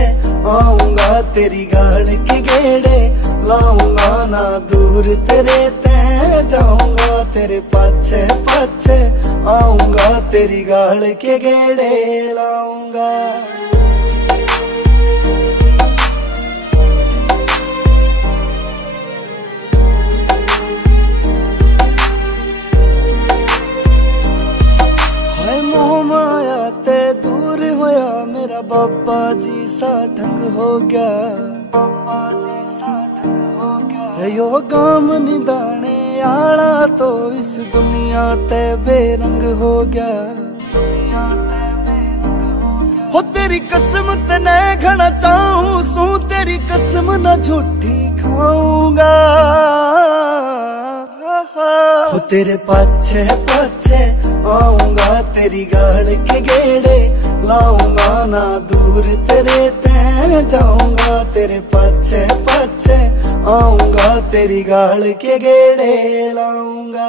आऊंगा, तेरी गाल के गेड़े लाऊंगा ना, दूर तेरे ते जाऊंगा, तेरे पाछे पाछे आऊंगा, तेरी गाल के गेड़े लाऊंगा। हाय मोह माया ते दूर होया, मेरा बाबा जी सा ढंग हो गया, बाबा जी सा ढंग हो गया। यो काम निदाने आला तो इस दुनिया ते बेरंग हो गया, दुनिया ते बेरंग हो गया। हो तेरी कसम तने घना चाहूं सू, तेरी कसम न झूठी खाऊंगा, हो तेरे पाछे पाछे आऊंगा, तेरी गाल के गेड़े लाऊंगा ना, दूर तेरे ते जाऊंगा, तेरे पाछे पाछे आऊंगा, तेरी गाल के गेड़े लाऊंगा।